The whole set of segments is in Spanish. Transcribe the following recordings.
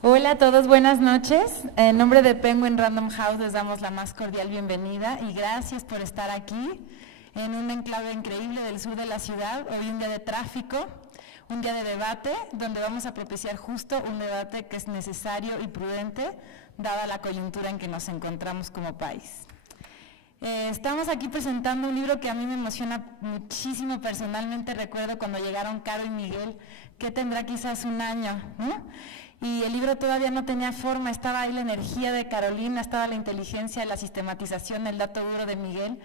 Hola a todos, buenas noches. En nombre de Penguin Random House les damos la más cordial bienvenida y gracias por estar aquí en un enclave increíble del sur de la ciudad. Hoy un día de tráfico, un día de debate, donde vamos a propiciar justo un debate que es necesario y prudente, dada la coyuntura en que nos encontramos como país. Estamos aquí presentando un libro que a mí me emociona muchísimo personalmente. Recuerdo cuando llegaron Caro y Miguel, que tendrá quizás un año, ¿no? Y el libro todavía no tenía forma, estaba ahí la energía de Carolina, estaba la inteligencia, la sistematización, el dato duro de Miguel.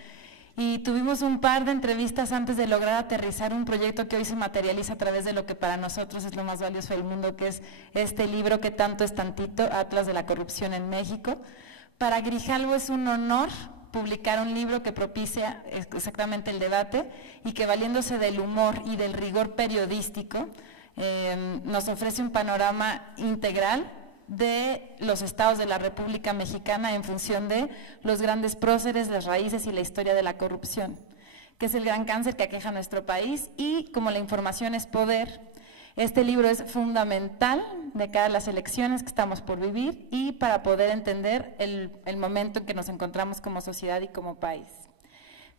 Y tuvimos un par de entrevistas antes de lograr aterrizar un proyecto que hoy se materializa a través de lo que para nosotros es lo más valioso del mundo, que es este libro que tanto es tantito, Atlas de la Corrupción en México. Para Grijalvo es un honor publicar un libro que propicia exactamente el debate y que, valiéndose del humor y del rigor periodístico, nos ofrece un panorama integral de los estados de la República Mexicana en función de los grandes próceres, las raíces y la historia de la corrupción, que es el gran cáncer que aqueja a nuestro país. Y como la información es poder, este libro es fundamental de cara a las elecciones que estamos por vivir y para poder entender el momento en que nos encontramos como sociedad y como país.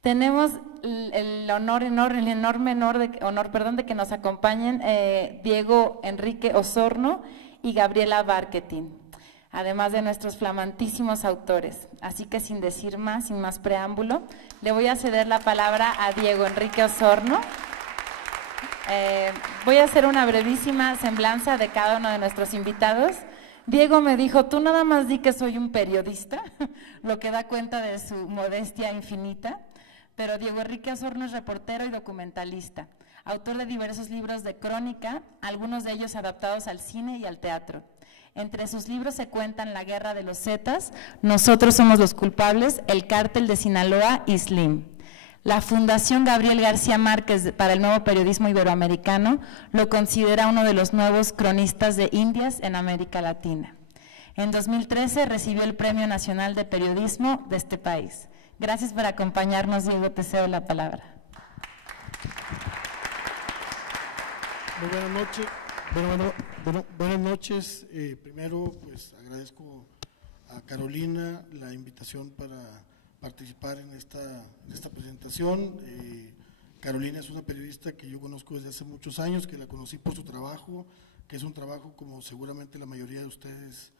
Tenemos el enorme honor de que nos acompañen Diego Enrique Osorno y Gabriela Barquetín, además de nuestros flamantísimos autores. Así que sin decir más, sin más preámbulo, le voy a ceder la palabra a Diego Enrique Osorno. Voy a hacer una brevísima semblanza de cada uno de nuestros invitados. Diego me dijo, tú nada más di que soy un periodista, lo que da cuenta de su modestia infinita. Pero Diego Enrique Osorno es reportero y documentalista, autor de diversos libros de crónica, algunos de ellos adaptados al cine y al teatro. Entre sus libros se cuentan La Guerra de los Zetas, Nosotros somos los culpables, El Cártel de Sinaloa y Slim. La Fundación Gabriel García Márquez para el Nuevo Periodismo Iberoamericano lo considera uno de los nuevos cronistas de Indias en América Latina. En 2013 recibió el Premio Nacional de Periodismo de este país. Gracias por acompañarnos, Diego, te cedo la palabra. Muy buenas noches. Buenas noches. Primero, pues agradezco a Carolina la invitación para participar en esta presentación. Carolina es una periodista que yo conozco desde hace muchos años, que la conocí por su trabajo, que es un trabajo, como seguramente la mayoría de ustedes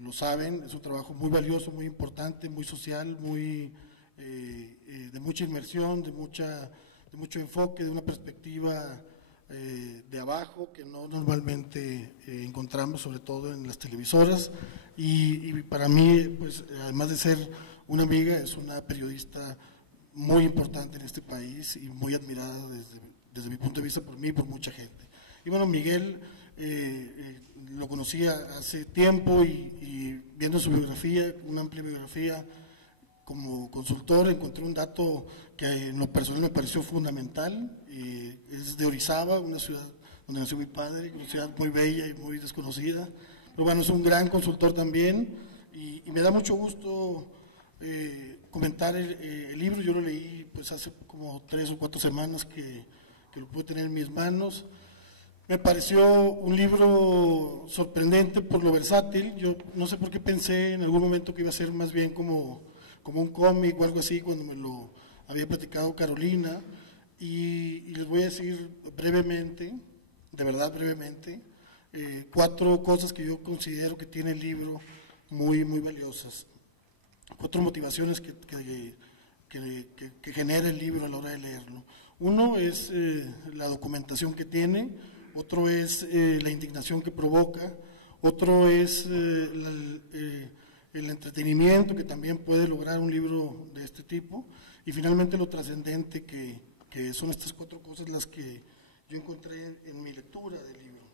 lo saben, es un trabajo muy valioso, muy importante, muy social, muy de mucha inmersión, de mucho enfoque, de una perspectiva de abajo que no normalmente encontramos, sobre todo en las televisoras. Y para mí, pues, además de ser una amiga, es una periodista muy importante en este país y muy admirada desde mi punto de vista por mí y por mucha gente. Y bueno, Miguel lo conocía hace tiempo y viendo su biografía, una amplia biografía como consultor, encontré un dato que en lo personal me pareció fundamental. Es de Orizaba, una ciudad donde nació mi padre, una ciudad muy bella y muy desconocida, pero bueno, es un gran consultor también y me da mucho gusto comentar el libro. Yo lo leí pues hace como 3 o 4 semanas que lo pude tener en mis manos. Me pareció un libro sorprendente por lo versátil. Yo no sé por qué pensé en algún momento que iba a ser más bien como un cómic o algo así cuando me lo había platicado Carolina. Y les voy a decir brevemente, de verdad brevemente, 4 cosas que yo considero que tiene el libro muy valiosas. 4 motivaciones que genera el libro a la hora de leerlo. Uno es la documentación que tiene. Otro es la indignación que provoca, otro es el entretenimiento que también puede lograr un libro de este tipo, y finalmente lo trascendente que son estas 4 cosas las que yo encontré en mi lectura del libro.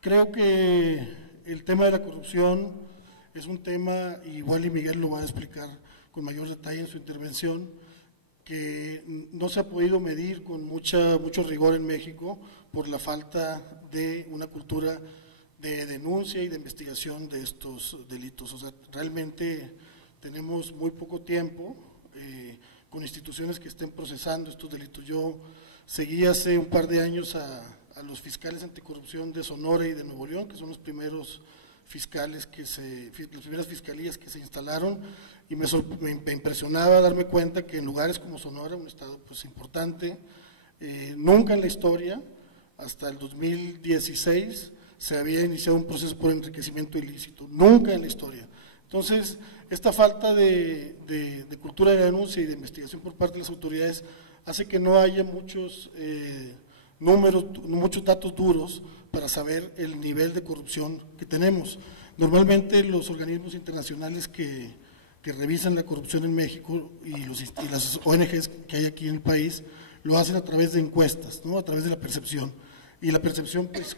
Creo que el tema de la corrupción es un tema, igual y Miguel lo va a explicar con mayor detalle en su intervención, que no se ha podido medir con mucho rigor en México por la falta de una cultura de denuncia y de investigación de estos delitos. O sea, realmente tenemos muy poco tiempo con instituciones que estén procesando estos delitos. Yo seguí hace un par de años a a los fiscales anticorrupción de Sonora y de Nuevo León, que son los primeros fiscales las primeras fiscalías que se instalaron, y me impresionaba darme cuenta que en lugares como Sonora, un estado pues importante, nunca en la historia, hasta el 2016, se había iniciado un proceso por enriquecimiento ilícito, nunca en la historia. Entonces, esta falta de cultura de denuncia y de investigación por parte de las autoridades hace que no haya muchos números, muchos datos duros para saber el nivel de corrupción que tenemos. Normalmente los organismos internacionales que revisan la corrupción en México y las ONGs que hay aquí en el país lo hacen a través de encuestas, ¿no? A través de la percepción. Y la percepción, pues,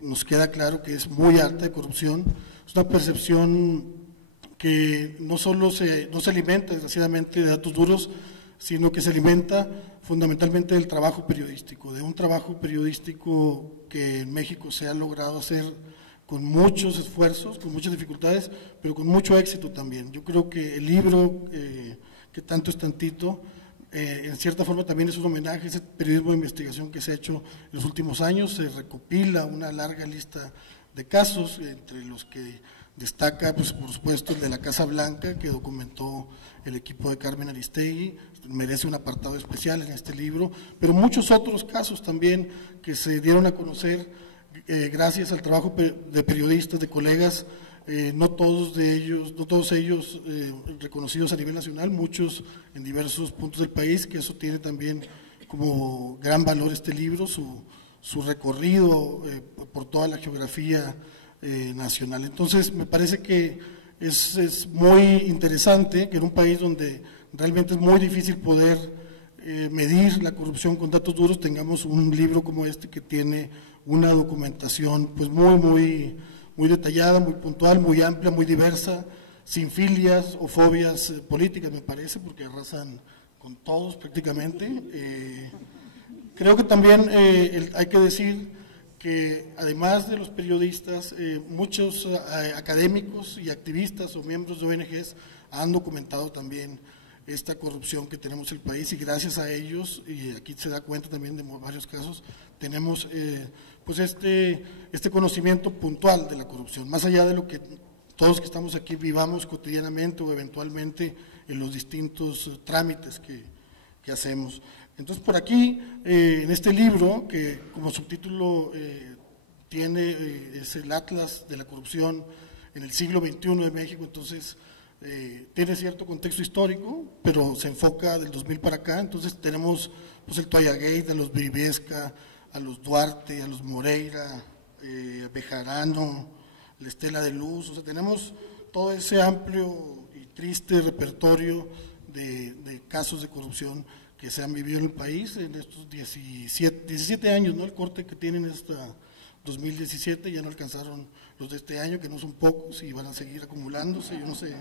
nos queda claro que es muy alta de corrupción. Es una percepción que no solo no se alimenta, desgraciadamente, de datos duros, sino que se alimenta fundamentalmente del trabajo periodístico, de un trabajo periodístico que en México se ha logrado hacer con muchos esfuerzos, con muchas dificultades, pero con mucho éxito también. Yo creo que el libro, que tanto es tantito, en cierta forma también es un homenaje a ese periodismo de investigación que se ha hecho en los últimos años. Se recopila una larga lista de casos, entre los que destaca, pues, por supuesto, el de la Casa Blanca, que documentó el equipo de Carmen Aristegui, merece un apartado especial en este libro, pero muchos otros casos también que se dieron a conocer gracias al trabajo de periodistas, de colegas, no todos ellos reconocidos a nivel nacional, muchos en diversos puntos del país, que eso tiene también como gran valor este libro, su recorrido por toda la geografía nacional. Entonces, me parece que es muy interesante que en un país donde realmente es muy difícil poder medir la corrupción con datos duros, tengamos un libro como este que tiene una documentación pues muy detallada, muy puntual, muy amplia, muy diversa, sin filias o fobias políticas, me parece, porque arrasan con todos prácticamente. Creo que también hay que decir que además de los periodistas, muchos académicos y activistas o miembros de ONGs han documentado también esta corrupción que tenemos en el país, y gracias a ellos, y aquí se da cuenta también de varios casos, tenemos pues este conocimiento puntual de la corrupción, más allá de lo que todos que estamos aquí vivamos cotidianamente o eventualmente en los distintos trámites que hacemos. Entonces, por aquí, en este libro, que como subtítulo es el Atlas de la corrupción en el siglo XXI de México, entonces tiene cierto contexto histórico, pero se enfoca del 2000 para acá. Entonces tenemos pues el Toallagate, a los Briviesca, a los Duarte, a los Moreira, a Bejarano, la Estela de Luz. O sea, tenemos todo ese amplio y triste repertorio de casos de corrupción que se han vivido en el país en estos 17 años, ¿no? El corte que tienen hasta 2017, ya no alcanzaron los de este año, que no son pocos y van a seguir acumulándose. Yo no sé,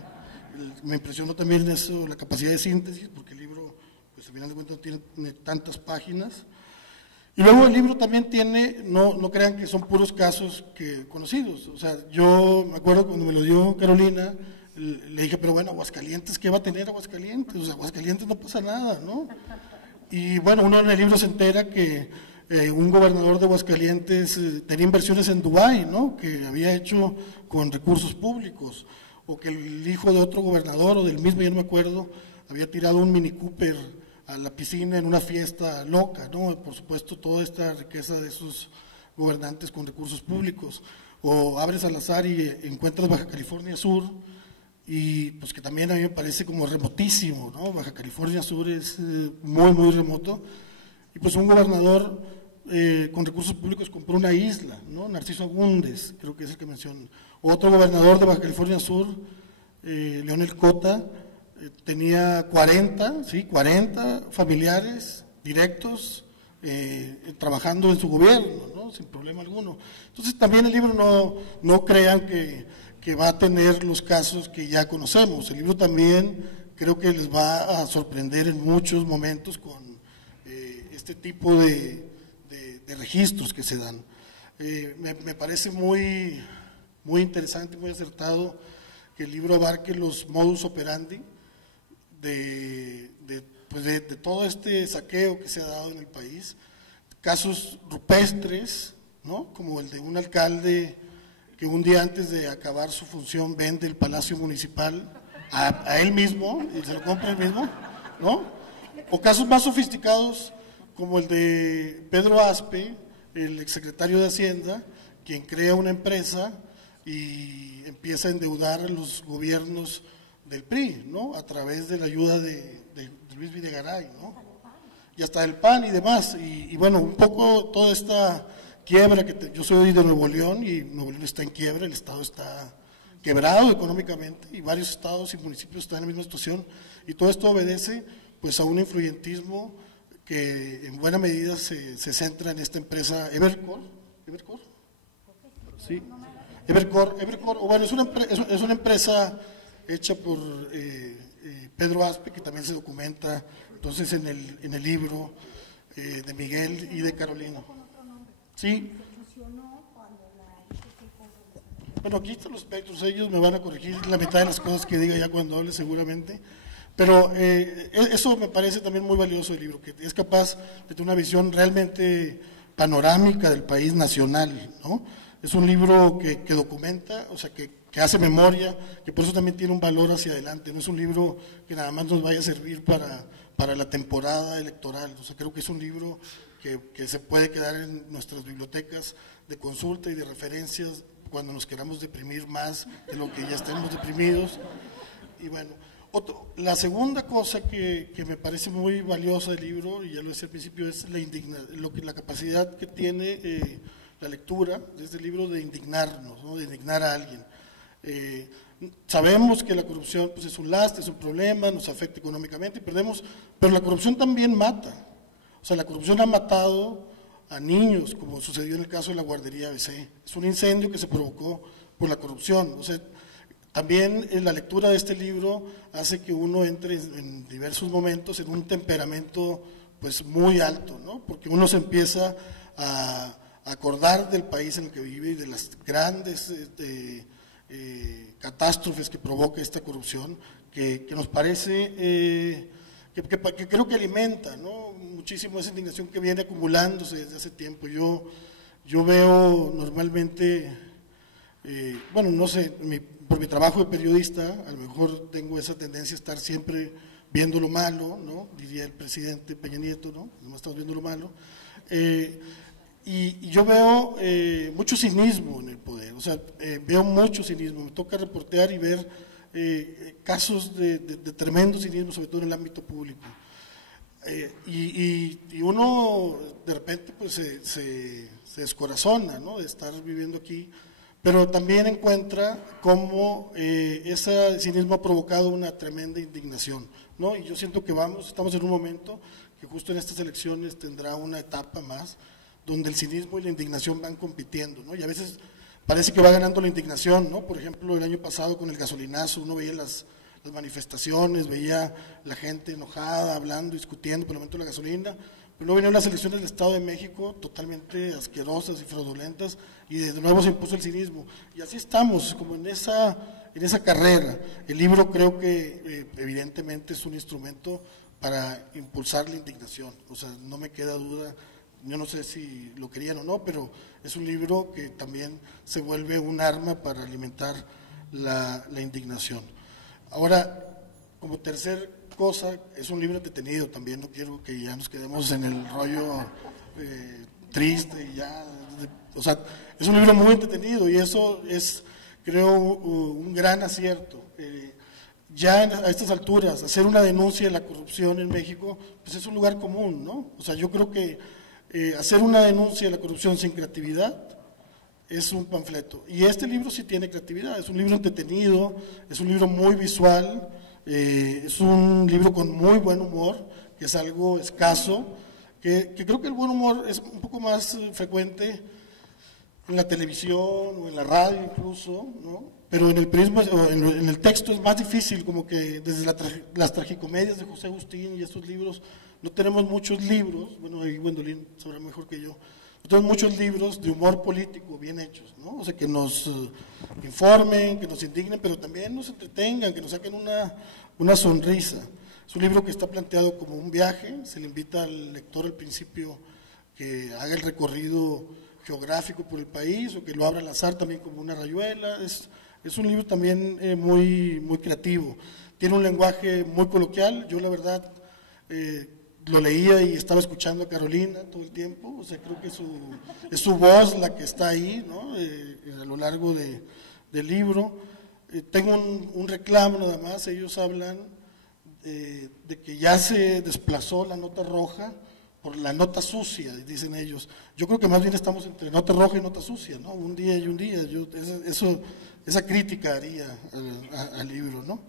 me impresionó también eso, la capacidad de síntesis, porque el libro, pues al final de cuentas, tiene tantas páginas. Y luego el libro también tiene, no crean que son puros casos conocidos. O sea, yo me acuerdo cuando me lo dio Carolina, le dije, pero bueno, Aguascalientes, ¿qué va a tener Aguascalientes? O sea, Aguascalientes no pasa nada, ¿no? Y bueno, uno en el libro se entera que un gobernador de Aguascalientes tenía inversiones en Dubái, ¿no? Que había hecho con recursos públicos, o que el hijo de otro gobernador, o del mismo, ya no me acuerdo, había tirado un Mini Cooper a la piscina en una fiesta loca, ¿no? Por supuesto, toda esta riqueza de esos gobernantes con recursos públicos. O abres al azar y encuentras Baja California Sur, y pues que también a mí me parece como remotísimo, ¿no? Baja California Sur es muy remoto, y pues un gobernador con recursos públicos compró una isla, ¿no? Narciso Agúndez, creo que es el que menciono. Otro gobernador de Baja California Sur, Leonel Cota, tenía 40 familiares directos trabajando en su gobierno, ¿no? Sin problema alguno. Entonces también el libro no crean que va a tener los casos que ya conocemos. El libro también creo que les va a sorprender en muchos momentos con este tipo de registros que se dan. Me parece muy interesante, muy acertado que el libro abarque los modus operandi de todo este saqueo que se ha dado en el país. casos rupestres, ¿no? Como el de un alcalde que un día antes de acabar su función vende el Palacio Municipal a él mismo y se lo compra él mismo, ¿no? O casos más sofisticados como el de Pedro Aspe, el exsecretario de Hacienda, quien crea una empresa y empieza a endeudar a los gobiernos del PRI, ¿no? A través de la ayuda de Luis Videgaray, ¿no? Y hasta del PAN y demás. Y bueno, un poco toda esta quiebra que yo soy de Nuevo León y Nuevo León está en quiebra, el estado está quebrado económicamente y varios estados y municipios están en la misma situación y todo esto obedece pues a un influyentismo que en buena medida se centra en esta empresa Evercore, sí, Evercore, o bueno, es una empresa hecha por Pedro Aspe, que también se documenta entonces en el libro de Miguel y de Carolina. Sí. Bueno, aquí están los espectros, ellos me van a corregir la mitad de las cosas que diga ya cuando hable seguramente, pero eso me parece también muy valioso del libro, que es capaz de tener una visión realmente panorámica del país nacional, ¿no? Es un libro que documenta, o sea, que hace memoria, que por eso también tiene un valor hacia adelante, no es un libro que nada más nos vaya a servir para la temporada electoral, o sea, creo que es un libro que se puede quedar en nuestras bibliotecas de consulta y de referencias cuando nos queramos deprimir más de lo que ya estemos deprimidos. Y bueno, la segunda cosa que me parece muy valiosa del libro, y ya lo decía al principio, es la capacidad que tiene la lectura de este libro de indignarnos, ¿no? De indignar a alguien. Sabemos que la corrupción pues, es un lastre, es un problema, nos afecta económicamente y perdemos, pero la corrupción también mata. O sea, la corrupción ha matado a niños, como sucedió en el caso de la guardería ABC. Es un incendio que se provocó por la corrupción. O sea, también la lectura de este libro hace que uno entre en diversos momentos en un temperamento pues muy alto, ¿no? Porque uno se empieza a acordar del país en el que vive y de las grandes catástrofes que provoca esta corrupción, que nos parece, que creo que alimenta, ¿no? Muchísimo esa indignación que viene acumulándose desde hace tiempo. Yo veo normalmente, bueno, no sé, por mi trabajo de periodista, a lo mejor tengo esa tendencia a estar siempre viendo lo malo, ¿no? Diría el presidente Peña Nieto, ¿no? No estamos viendo lo malo. Y yo veo mucho cinismo en el poder, o sea, veo mucho cinismo, me toca reportear y ver casos de tremendo cinismo, sobre todo en el ámbito público. Y uno de repente pues se descorazona, ¿no? De estar viviendo aquí, pero también encuentra cómo ese cinismo ha provocado una tremenda indignación, ¿no? Y yo siento que estamos en un momento que justo en estas elecciones tendrá una etapa más donde el cinismo y la indignación van compitiendo, ¿no? Y a veces parece que va ganando la indignación, ¿no? Por ejemplo, el año pasado con el gasolinazo, uno veía las manifestaciones, veía la gente enojada, hablando, discutiendo por el aumento de la gasolina, pero luego vinieron las elecciones del Estado de México totalmente asquerosas y fraudulentas y de nuevo se impuso el cinismo. Y así estamos, como en esa carrera. El libro creo que evidentemente es un instrumento para impulsar la indignación, o sea, no me queda duda. Yo no sé si lo querían o no, pero es un libro que también se vuelve un arma para alimentar la indignación. Ahora, como tercer cosa, es un libro entretenido también, no quiero que ya nos quedemos en el rollo triste y ya, o sea, es un libro muy entretenido y eso es, creo, un gran acierto. Ya a estas alturas, hacer una denuncia de la corrupción en México, pues es un lugar común, ¿no? O sea, yo creo que hacer una denuncia de la corrupción sin creatividad es un panfleto. Y este libro sí tiene creatividad, es un libro entretenido, es un libro muy visual, es un libro con muy buen humor, que es algo escaso, que creo que el buen humor es un poco más frecuente en la televisión o en la radio incluso, ¿no? Pero en el prisma, en el texto es más difícil, como que desde las tragicomedias de José Agustín y estos libros, no tenemos muchos libros, bueno, ahí Gwendolyn sabrá mejor que yo, no tenemos muchos libros de humor político bien hechos, ¿no? O sea, que nos informen, que nos indignen, pero también nos entretengan, que nos saquen una sonrisa. Es un libro que está planteado como un viaje, se le invita al lector al principio que haga el recorrido geográfico por el país, o que lo abra al azar también como una rayuela. Es un libro también muy creativo, tiene un lenguaje muy coloquial. Yo la verdad lo leía y estaba escuchando a Carolina todo el tiempo, o sea, creo que es su voz la que está ahí, ¿no? A lo largo del libro. Tengo un reclamo nada más. Ellos hablan de que ya se desplazó la nota roja por la nota sucia, dicen ellos. Yo creo que más bien estamos entre nota roja y nota sucia, ¿no? Un día y un día. Esa crítica haría al libro, ¿no?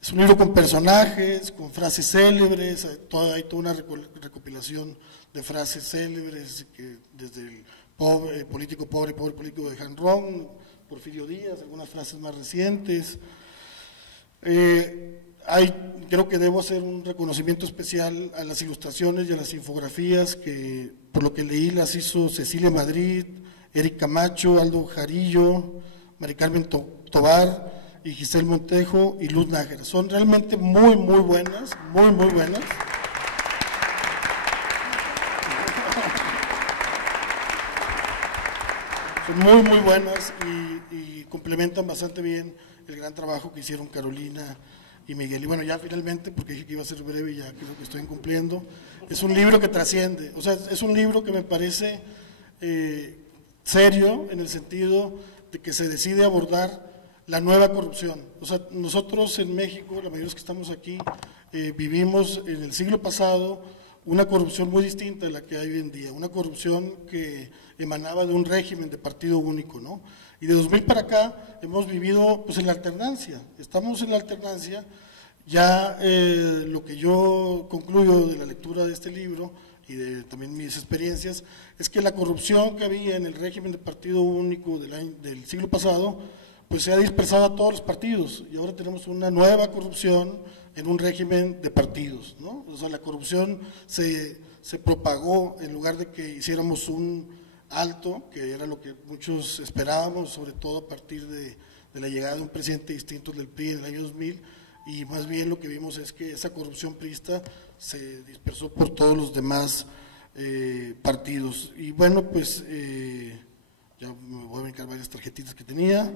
Es un libro con personajes, con frases célebres. Hay toda una recopilación de frases célebres, que desde el político pobre político de Jan Ron, Porfirio Díaz, algunas frases más recientes. Creo que debo hacer un reconocimiento especial a las ilustraciones y a las infografías, que por lo que leí las hizo Cecilia Madrid, Eric Camacho, Aldo Jarillo, Mari Carmen Tobar y Giselle Montejo y Luz Nájera. Son realmente muy buenas, muy buenas. Son muy buenas y complementan bastante bien el gran trabajo que hicieron Carolina y Miguel. Y bueno, ya finalmente, porque dije que iba a ser breve y ya creo que estoy incumpliendo, es un libro que trasciende, o sea, es un libro que me parece serio, en el sentido de que se decide abordar la nueva corrupción. O sea, nosotros en México, la mayoría de los que estamos aquí, vivimos en el siglo pasado una corrupción muy distinta a la que hay hoy en día, una corrupción que emanaba de un régimen de partido único, ¿no? Y de 2000 para acá hemos vivido pues en la alternancia, estamos en la alternancia. Ya lo que yo concluyo de la lectura de este libro y de también mis experiencias es que la corrupción que había en el régimen de partido único del siglo pasado pues se ha dispersado a todos los partidos, y ahora tenemos una nueva corrupción en un régimen de partidos, ¿no? O sea, la corrupción se propagó, en lugar de que hiciéramos un alto, que era lo que muchos esperábamos, sobre todo a partir de la llegada de un presidente distinto del PRI en el año 2000, y más bien lo que vimos es que esa corrupción priista se dispersó por todos los demás partidos. Y bueno, pues ya me voy a brincar varias tarjetitas que tenía.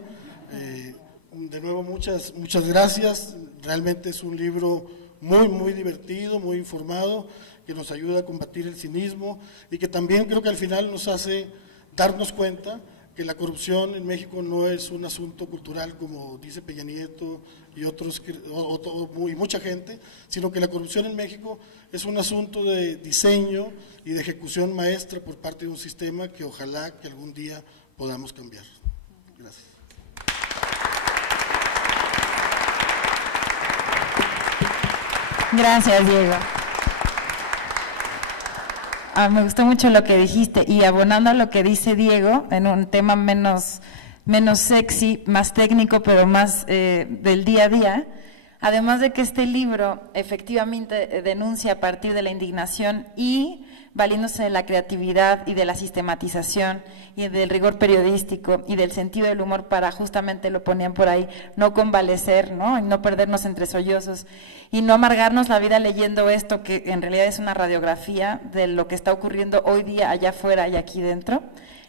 De nuevo, muchas gracias. Realmente es un libro muy divertido, muy informado, que nos ayuda a combatir el cinismo y que también creo que al final nos hace darnos cuenta que la corrupción en México no es un asunto cultural, como dice Peña Nieto y otros, y mucha gente, sino que la corrupción en México es un asunto de diseño y de ejecución maestra por parte de un sistema que ojalá que algún día podamos cambiar. Gracias. Gracias, Diego. Me gustó mucho lo que dijiste, y abonando a lo que dice Diego, en un tema menos sexy, más técnico, pero más del día a día, además de que este libro efectivamente denuncia a partir de la indignación y valiéndose de la creatividad y de la sistematización y del rigor periodístico y del sentido del humor para, justamente lo ponían por ahí, no convalecer, ¿no? Y no perdernos entre sollozos y no amargarnos la vida leyendo esto, que en realidad es una radiografía de lo que está ocurriendo hoy día allá afuera y aquí dentro.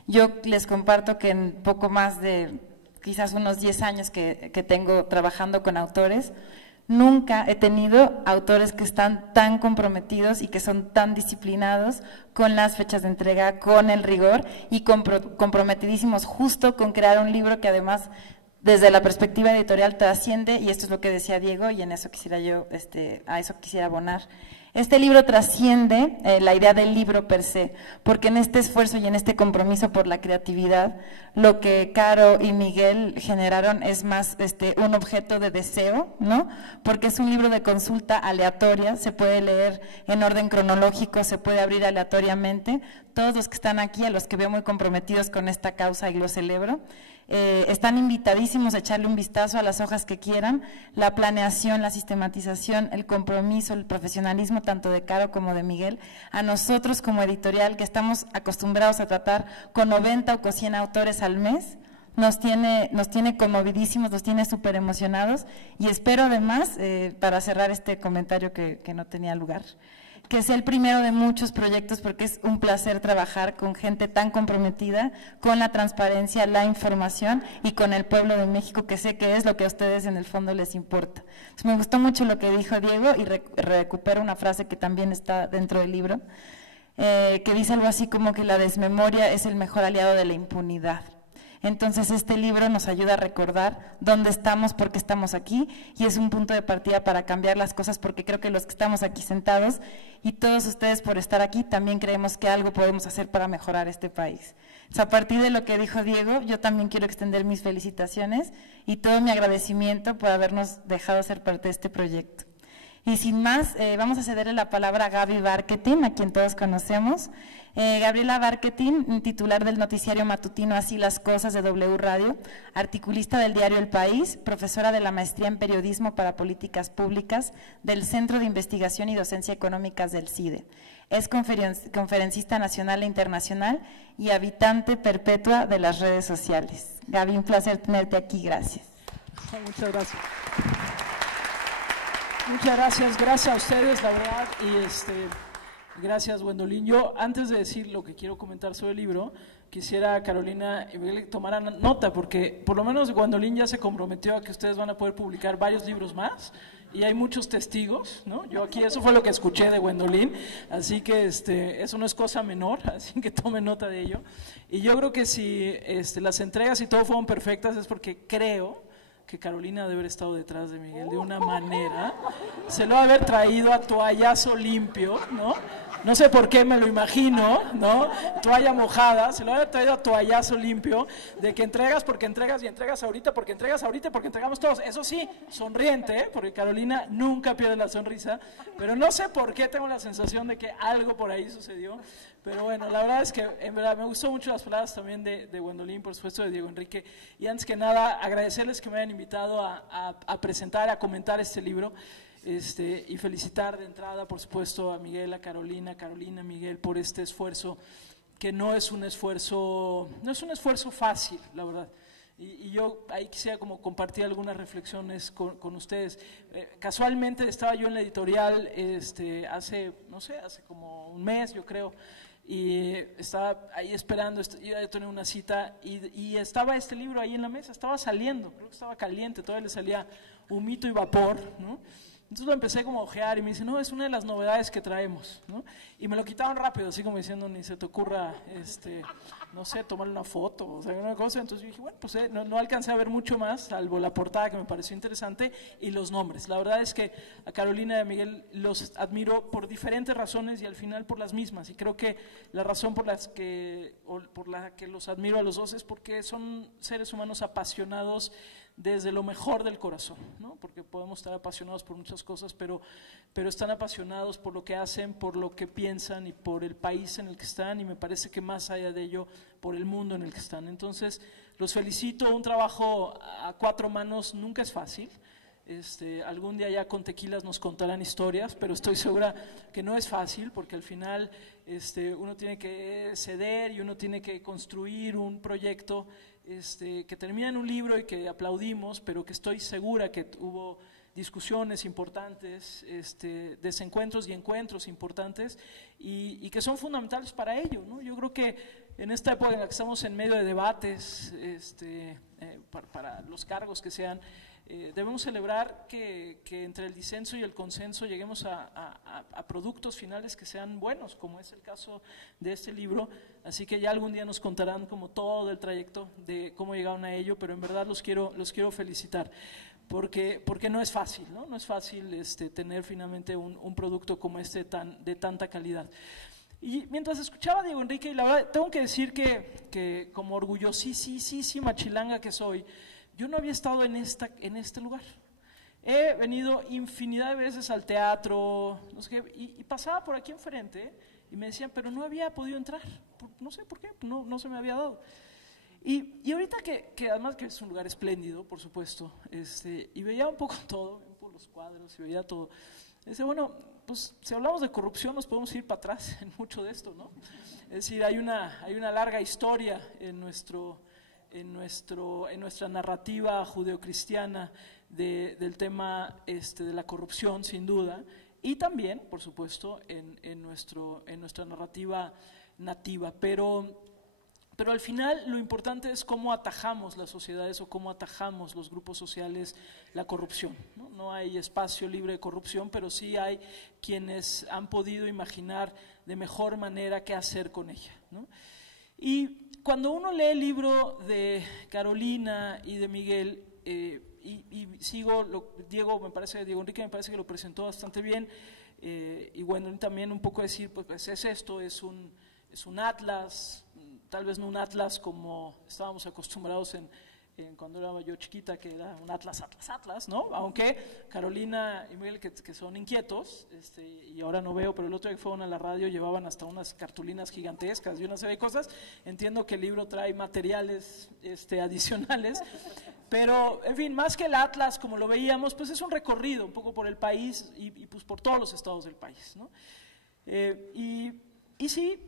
Yo les comparto que en poco más de quizás unos 10 años que tengo trabajando con autores, nunca he tenido autores que están tan comprometidos y que son tan disciplinados con las fechas de entrega, con el rigor y comprometidísimos justo con crear un libro que además desde la perspectiva editorial trasciende, y esto es lo que decía Diego y en eso quisiera yo, a eso quisiera abonar. Este libro trasciende la idea del libro per se, porque en este esfuerzo y en este compromiso por la creatividad, lo que Caro y Miguel generaron es más un objeto de deseo, ¿no? Porque es un libro de consulta aleatoria, se puede leer en orden cronológico, se puede abrir aleatoriamente. Todos los que están aquí, a los que veo muy comprometidos con esta causa y lo celebro, están invitadísimos a echarle un vistazo a las hojas que quieran. La planeación, la sistematización, el compromiso, el profesionalismo tanto de Caro como de Miguel, a nosotros como editorial que estamos acostumbrados a tratar con 90 o con 100 autores al mes, nos tiene conmovidísimos, nos tiene súper emocionados, y espero además, para cerrar este comentario que no tenía lugar, que sea el primero de muchos proyectos, porque es un placer trabajar con gente tan comprometida con la transparencia, la información y con el pueblo de México, que sé que es lo que a ustedes en el fondo les importa. Entonces, me gustó mucho lo que dijo Diego y recupero una frase que también está dentro del libro, que dice algo así como que la desmemoria es el mejor aliado de la impunidad. Entonces este libro nos ayuda a recordar dónde estamos, por qué estamos aquí, y es un punto de partida para cambiar las cosas, porque creo que los que estamos aquí sentados y todos ustedes por estar aquí también creemos que algo podemos hacer para mejorar este país. Entonces, a partir de lo que dijo Diego, yo también quiero extender mis felicitaciones y todo mi agradecimiento por habernos dejado ser parte de este proyecto. Y sin más, vamos a cederle la palabra a Gaby Barquetín, a quien todos conocemos. Gabriela Barquetín, titular del noticiario matutino Así las Cosas de W Radio, articulista del diario El País, profesora de la maestría en Periodismo para Políticas Públicas del Centro de Investigación y Docencia Económicas del CIDE. Es conferencista nacional e internacional y habitante perpetua de las redes sociales. Gaby, un placer tenerte aquí, gracias. Muchas gracias. Gracias a ustedes, la verdad, y gracias, Gwendolyn. Yo, antes de decir lo que quiero comentar sobre el libro, quisiera, Carolina, que tomaran nota, porque por lo menos Gwendolyn ya se comprometió a que ustedes van a poder publicar varios libros más, y hay muchos testigos, ¿no? Yo aquí, eso fue lo que escuché de Gwendolyn, así que eso no es cosa menor, así que tomen nota de ello. Y yo creo que si las entregas y todo fueron perfectas es porque creo que Carolina debe haber estado detrás de Miguel de una manera, se lo va a haber traído a toallazo limpio, ¿no? No sé por qué me lo imagino, ¿no? Toalla mojada, se lo va a haber traído a toallazo limpio, de que entregas porque entregas y entregas ahorita porque entregas ahorita porque entregamos todos. Eso sí, sonriente, ¿eh? Porque Carolina nunca pierde la sonrisa, pero no sé por qué tengo la sensación de que algo por ahí sucedió. Pero bueno, la verdad es que en verdad me gustó mucho las palabras también de Gwendolyn, por supuesto de Diego Enrique, y antes que nada agradecerles que me hayan invitado a presentar, a comentar este libro, y felicitar de entrada, por supuesto, a Miguel, a Carolina, Miguel, por este esfuerzo, que no es un esfuerzo fácil, la verdad. Y yo ahí quisiera como compartir algunas reflexiones con ustedes. Casualmente estaba yo en la editorial hace como un mes, yo creo, y estaba ahí esperando, iba a tener una cita y estaba este libro ahí en la mesa, estaba saliendo, creo que estaba caliente, todavía le salía humito y vapor, ¿no? Entonces lo empecé como a ojear y me dice, no, es una de las novedades que traemos, ¿no? Y me lo quitaron rápido, así como diciendo, ni se te ocurra, no sé, tomar una foto, o sea, alguna cosa. Entonces yo dije, bueno, pues no alcancé a ver mucho más, salvo la portada que me pareció interesante y los nombres. La verdad es que a Carolina y a Miguel los admiro por diferentes razones y al final por las mismas. Y creo que la razón por la que los admiro a los dos es porque son seres humanos apasionados desde lo mejor del corazón, ¿no? Porque podemos estar apasionados por muchas cosas, pero están apasionados por lo que hacen, por lo que piensan y por el país en el que están, y me parece que más allá de ello, por el mundo en el que están. Entonces, los felicito. Un trabajo a cuatro manos nunca es fácil. Algún día ya con tequilas nos contarán historias, pero estoy segura que no es fácil, porque al final uno tiene que ceder y uno tiene que construir un proyecto que termina en un libro y que aplaudimos, pero que estoy segura que hubo discusiones importantes, desencuentros y encuentros importantes, y que son fundamentales para ello, ¿no? Yo creo que en esta época en la que estamos en medio de debates para los cargos que sean, debemos celebrar que entre el disenso y el consenso lleguemos a productos finales que sean buenos, como es el caso de este libro. Así que ya algún día nos contarán como todo el trayecto de cómo llegaron a ello, pero en verdad los quiero felicitar, porque no es fácil, ¿no? No es fácil tener finalmente un producto como de tanta calidad. Y mientras escuchaba a Diego Enrique, y la verdad tengo que decir que como orgullosísima chilanga que soy, yo no había estado en este lugar. He venido infinidad de veces al teatro, no sé qué, y pasaba por aquí enfrente y me decían, pero no había podido entrar, no sé por qué, no se me había dado. Y ahorita que además que es un lugar espléndido, por supuesto, y veía un poco todo, por los cuadros y veía todo, dice, bueno, pues si hablamos de corrupción nos podemos ir para atrás en mucho de esto, ¿no? Es decir, hay una larga historia en nuestra narrativa judeocristiana del tema de la corrupción, sin duda, y también, por supuesto, en nuestra narrativa nativa. Pero al final lo importante es cómo atajamos las sociedades o cómo atajamos los grupos sociales la corrupción, ¿no? No hay espacio libre de corrupción, pero sí hay quienes han podido imaginar de mejor manera qué hacer con ella, ¿no? Y cuando uno lee el libro de Carolina y de Miguel, y sigo, Diego Enrique me parece que lo presentó bastante bien, y bueno, también un poco decir, pues es esto, es un atlas, tal vez no un atlas como estábamos acostumbrados cuando era yo chiquita, que era un atlas, ¿no? Aunque Carolina y Miguel, que son inquietos, y ahora no veo, pero el otro día que fueron a la radio llevaban hasta unas cartulinas gigantescas y una serie de cosas. Entiendo que el libro trae materiales adicionales, pero en fin, más que el atlas como lo veíamos, pues es un recorrido un poco por el país y pues por todos los estados del país, ¿no? Y sí,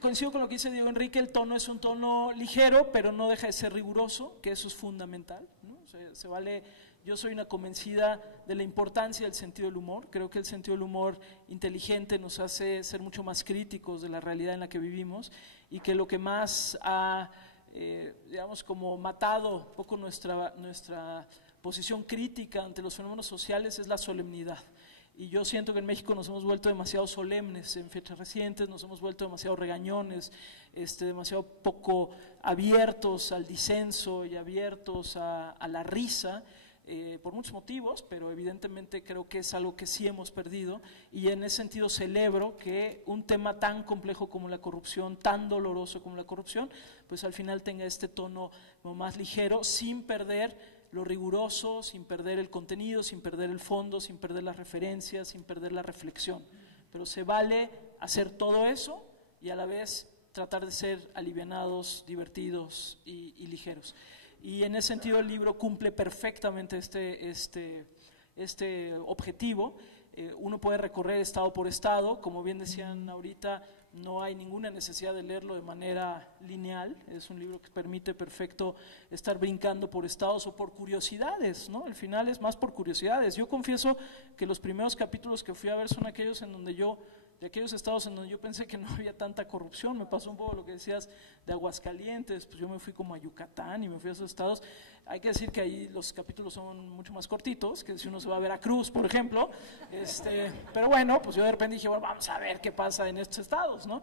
coincido con lo que dice Diego Enrique, el tono es un tono ligero, pero no deja de ser riguroso, que eso es fundamental, ¿no? O sea, yo soy una convencida de la importancia del sentido del humor. Creo que el sentido del humor inteligente nos hace ser mucho más críticos de la realidad en la que vivimos, y que lo que más ha, digamos, como matado un poco nuestra posición crítica ante los fenómenos sociales es la solemnidad. Y yo siento que en México nos hemos vuelto demasiado solemnes en fechas recientes, nos hemos vuelto demasiado regañones, demasiado poco abiertos al disenso y abiertos a la risa, por muchos motivos, pero evidentemente creo que es algo que sí hemos perdido, y en ese sentido celebro que un tema tan complejo como la corrupción, tan doloroso como la corrupción, pues al final tenga este tono más ligero, sin perder lo riguroso, sin perder el contenido, sin perder el fondo, sin perder las referencias, sin perder la reflexión. Pero se vale hacer todo eso y a la vez tratar de ser alivianados, divertidos y ligeros. Y en ese sentido el libro cumple perfectamente este objetivo. Uno puede recorrer estado por estado, como bien decían ahorita, no hay ninguna necesidad de leerlo de manera lineal, es un libro que permite perfecto estar brincando por estados o por curiosidades, ¿no? Al final es más por curiosidades. Yo confieso que los primeros capítulos que fui a ver son aquellos de aquellos estados en donde yo pensé que no había tanta corrupción. Me pasó un poco lo que decías de Aguascalientes, pues yo me fui como a Yucatán y me fui a esos estados. Hay que decir que ahí los capítulos son mucho más cortitos, que si uno se va a Veracruz, por ejemplo, pero bueno, pues yo de repente dije, bueno, vamos a ver qué pasa en estos estados, ¿no?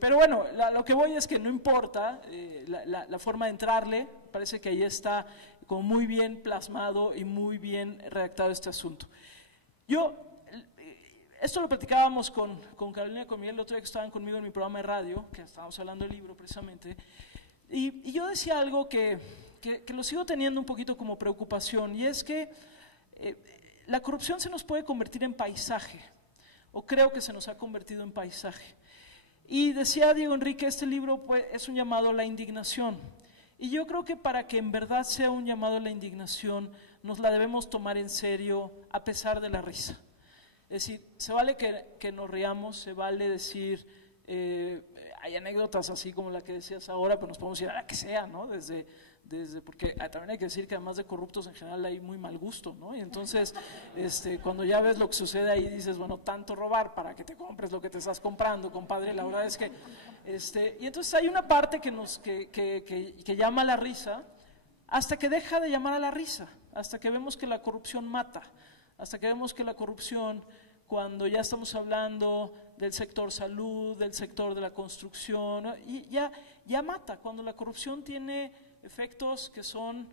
Pero bueno, lo que voy es que no importa la forma de entrarle, parece que ahí está como muy bien plasmado y muy bien redactado este asunto. Esto lo platicábamos con Carolina y con Miguel el otro día que estaban conmigo en mi programa de radio, que estábamos hablando del libro precisamente, y yo decía algo que lo sigo teniendo un poquito como preocupación, y es que la corrupción se nos puede convertir en paisaje, o creo que se nos ha convertido en paisaje. Y decía Diego Enrique, este libro pues, es un llamado a la indignación, y yo creo que para que en verdad sea un llamado a la indignación, nos la debemos tomar en serio a pesar de la risa. Es decir, se vale que nos riamos, se vale decir, hay anécdotas así como la que decías ahora, pero nos podemos ir a la que sea, ¿no? Porque también hay que decir que además de corruptos en general hay muy mal gusto, ¿no? Y entonces, cuando ya ves lo que sucede ahí, dices, bueno, tanto robar para que te compres lo que te estás comprando, compadre, la verdad es que, y entonces hay una parte que llama a la risa, hasta que deja de llamar a la risa, hasta que vemos que la corrupción mata, hasta que vemos que la corrupción, cuando ya estamos hablando del sector salud, del sector de la construcción, y ya mata, cuando la corrupción tiene efectos que son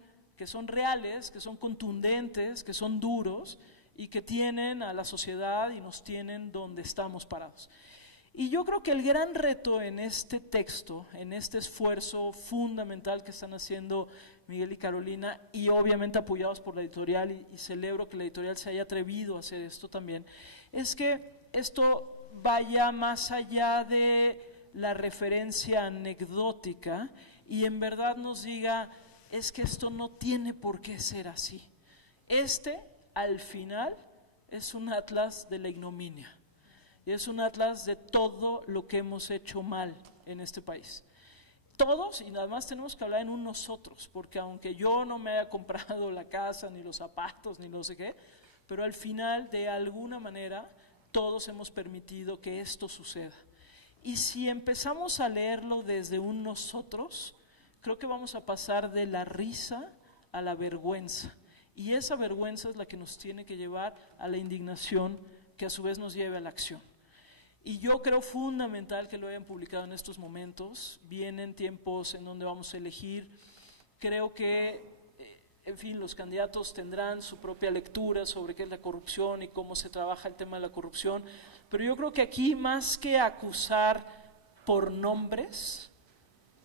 reales, que son contundentes, que son duros y que tienen a la sociedad y nos tienen donde estamos parados. Y yo creo que el gran reto en este texto, en este esfuerzo fundamental que están haciendo Miguel y Carolina, y obviamente apoyados por la editorial, y celebro que la editorial se haya atrevido a hacer esto también, es que esto vaya más allá de la referencia anecdótica y en verdad nos diga, es que esto no tiene por qué ser así. Al final, es un atlas de la ignominia. Y es un atlas de todo lo que hemos hecho mal en este país. Todos, y además tenemos que hablar en un nosotros, porque aunque yo no me haya comprado la casa, ni los zapatos, ni no sé qué, pero al final, de alguna manera, todos hemos permitido que esto suceda. Y si empezamos a leerlo desde un nosotros, creo que vamos a pasar de la risa a la vergüenza. Y esa vergüenza es la que nos tiene que llevar a la indignación, que a su vez nos lleve a la acción. Y yo creo fundamental que lo hayan publicado en estos momentos. Vienen tiempos en donde vamos a elegir. Creo que, en fin, los candidatos tendrán su propia lectura sobre qué es la corrupción y cómo se trabaja el tema de la corrupción. Pero yo creo que aquí, más que acusar por nombres,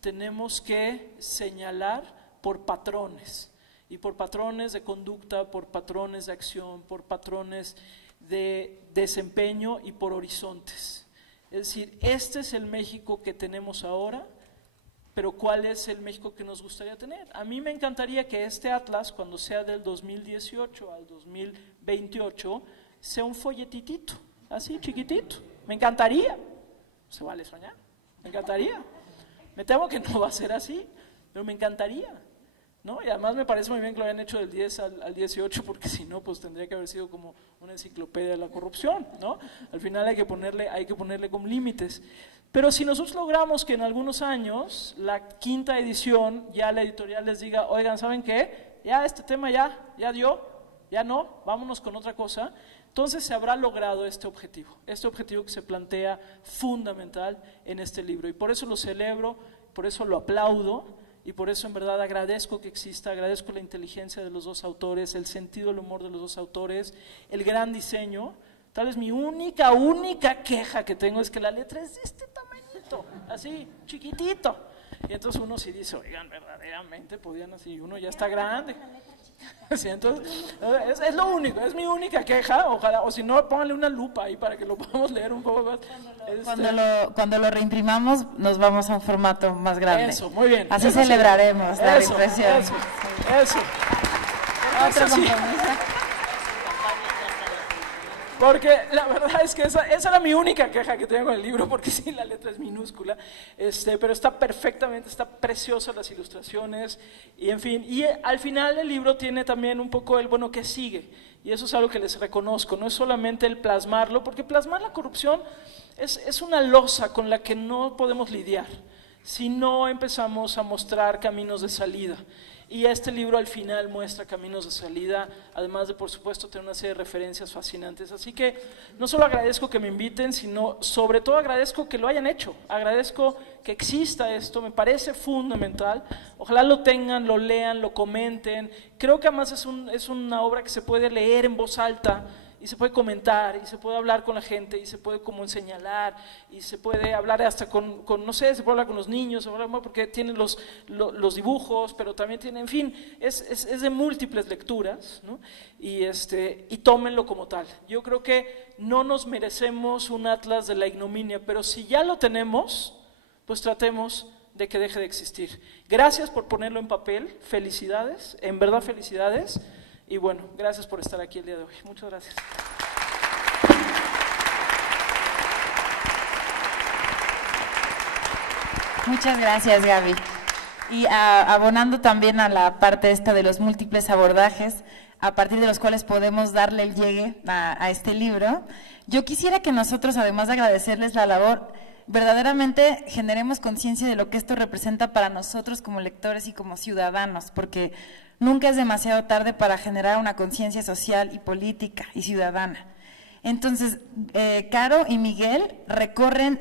tenemos que señalar por patrones. Y por patrones de conducta, por patrones de acción, por patrones de desempeño y por horizontes. Es decir, este es el México que tenemos ahora, pero ¿cuál es el México que nos gustaría tener? A mí me encantaría que este atlas, cuando sea del 2018 al 2028, sea un folletitito, así chiquitito. Me encantaría, se vale soñar, me encantaría. Me temo que no va a ser así, pero me encantaría, ¿no? Y además me parece muy bien que lo hayan hecho del 10 al 18, porque si no, pues tendría que haber sido como una enciclopedia de la corrupción, ¿no? Al final hay que ponerle con límites. Pero si nosotros logramos que en algunos años, la 5ª edición, ya la editorial les diga, oigan, ¿saben qué? Ya este tema ya dio, ya no, vámonos con otra cosa. Entonces se habrá logrado este objetivo que se plantea fundamental en este libro. Y por eso lo celebro, por eso lo aplaudo, y por eso en verdad agradezco que exista, agradezco la inteligencia de los dos autores, el sentido del humor de los dos autores, el gran diseño. Tal vez mi única queja que tengo es que la letra es de este tamañito, así, chiquitito. Y entonces uno sí dice, oigan, verdaderamente podían así, uno ya está grande. Sí, entonces, es lo único, es mi única queja, ojalá, o si no, pónganle una lupa ahí para que lo podamos leer un poco más. Cuando lo reimprimamos, nos vamos a un formato más grande. Eso, muy bien. Así celebraremos la reimpresión. Eso. Porque la verdad es que esa era mi única queja que tengo con el libro, porque sí, la letra es minúscula, pero está perfectamente, está preciosa las ilustraciones, y en fin, y al final el libro tiene también un poco el, bueno, ¿qué sigue? Y eso es algo que les reconozco, no es solamente el plasmarlo, porque plasmar la corrupción es una losa con la que no podemos lidiar, si no empezamos a mostrar caminos de salida. Y este libro al final muestra caminos de salida, además de, por supuesto, tener una serie de referencias fascinantes. Así que no solo agradezco que me inviten, sino sobre todo agradezco que lo hayan hecho, agradezco que exista esto, me parece fundamental. Ojalá lo tengan, lo lean, lo comenten. Creo que además es una obra que se puede leer en voz alta, y se puede comentar, y se puede hablar con la gente, y se puede como señalar, y se puede hablar hasta con no sé, se puede hablar con los niños, porque tiene los dibujos, pero también tiene, en fin, es de múltiples lecturas, ¿no? Y tómenlo como tal. Yo creo que no nos merecemos un atlas de la ignominia, pero si ya lo tenemos, pues tratemos de que deje de existir. Gracias por ponerlo en papel, felicidades, en verdad felicidades. Y bueno, gracias por estar aquí el día de hoy. Muchas gracias. Muchas gracias, Gaby. Y abonando también a la parte esta de los múltiples abordajes, a partir de los cuales podemos darle el llegue a este libro, yo quisiera que nosotros, además de agradecerles la labor, verdaderamente generemos conciencia de lo que esto representa para nosotros como lectores y como ciudadanos, porque nunca es demasiado tarde para generar una conciencia social y política y ciudadana. Entonces, Caro y Miguel recorren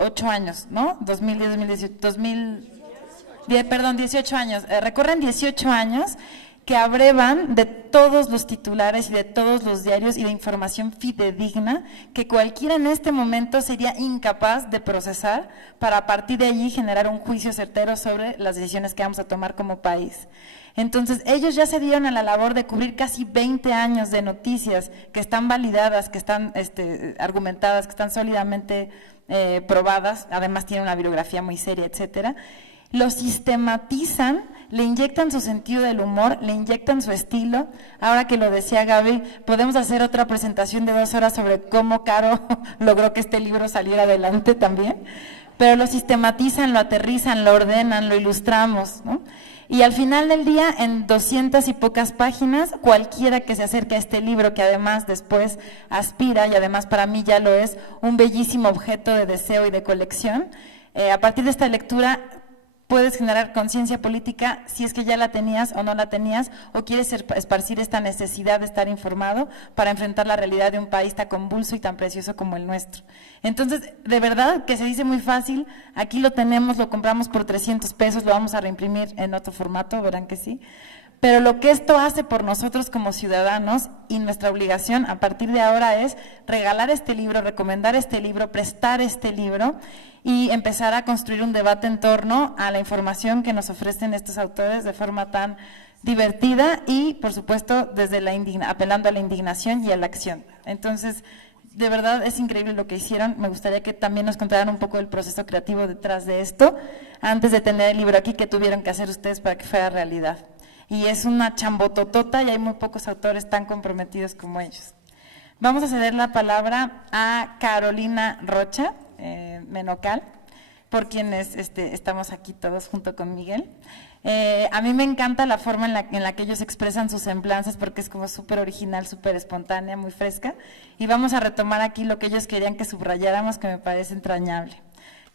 8 años, ¿no? 18 años. Recorren 18 años que abrevan de todos los titulares y de todos los diarios y de información fidedigna que cualquiera en este momento sería incapaz de procesar para a partir de allí generar un juicio certero sobre las decisiones que vamos a tomar como país. Entonces, ellos ya se dieron a la labor de cubrir casi 20 años de noticias que están validadas, que están argumentadas, que están sólidamente probadas, además tienen una bibliografía muy seria, etcétera. Lo sistematizan, le inyectan su sentido del humor, le inyectan su estilo. Ahora que lo decía Gaby, podemos hacer otra presentación de 2 horas sobre cómo Caro logró que este libro saliera adelante también, pero lo sistematizan, lo aterrizan, lo ordenan, lo ilustramos, ¿no? Y al final del día, en 200 y pocas páginas, cualquiera que se acerque a este libro, que además después aspira, y además para mí ya lo es, un bellísimo objeto de deseo y de colección, a partir de esta lectura puedes generar conciencia política si es que ya la tenías o no la tenías, o quieres esparcir esta necesidad de estar informado para enfrentar la realidad de un país tan convulso y tan precioso como el nuestro. Entonces, de verdad que se dice muy fácil, aquí lo tenemos, lo compramos por 300 pesos, lo vamos a reimprimir en otro formato, verán que sí. Pero lo que esto hace por nosotros como ciudadanos y nuestra obligación a partir de ahora es regalar este libro, recomendar este libro, prestar este libro y empezar a construir un debate en torno a la información que nos ofrecen estos autores de forma tan divertida y, por supuesto, desde apelando a la indignación y a la acción. Entonces, de verdad es increíble lo que hicieron. Me gustaría que también nos contaran un poco del proceso creativo detrás de esto, antes de tener el libro aquí, que tuvieron que hacer ustedes para que fuera realidad. Y es una chambototota y hay muy pocos autores tan comprometidos como ellos. Vamos a ceder la palabra a Carolina Rocha, Menocal, por quienes estamos aquí todos junto con Miguel. A mí me encanta la forma en la que ellos expresan sus semblanzas porque es como súper original, súper espontánea, muy fresca. Y vamos a retomar aquí lo que ellos querían que subrayáramos, que me parece entrañable.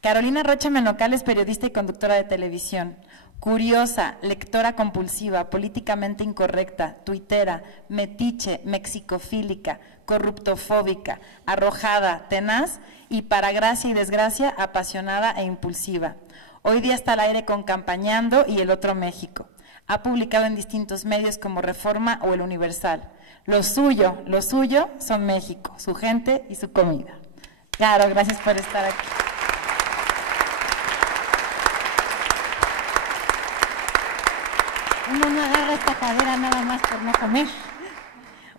Carolina Rocha Menocal es periodista y conductora de televisión. Curiosa, lectora compulsiva, políticamente incorrecta, tuitera, metiche, mexicofílica, corruptofóbica, arrojada, tenaz y, para gracia y desgracia, apasionada e impulsiva. Hoy día está al aire con Campañando y El Otro México. Ha publicado en distintos medios como Reforma o El Universal. Lo suyo son México, su gente y su comida. Claro, gracias por estar aquí. Uno no agarra esta cadera nada más por no comer.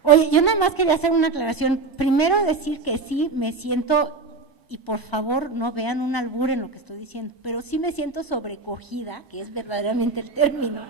Oye, yo nada más quería hacer una aclaración. Primero decir que sí me siento, y por favor no vean un albur en lo que estoy diciendo, pero sí me siento sobrecogida, que es verdaderamente el término,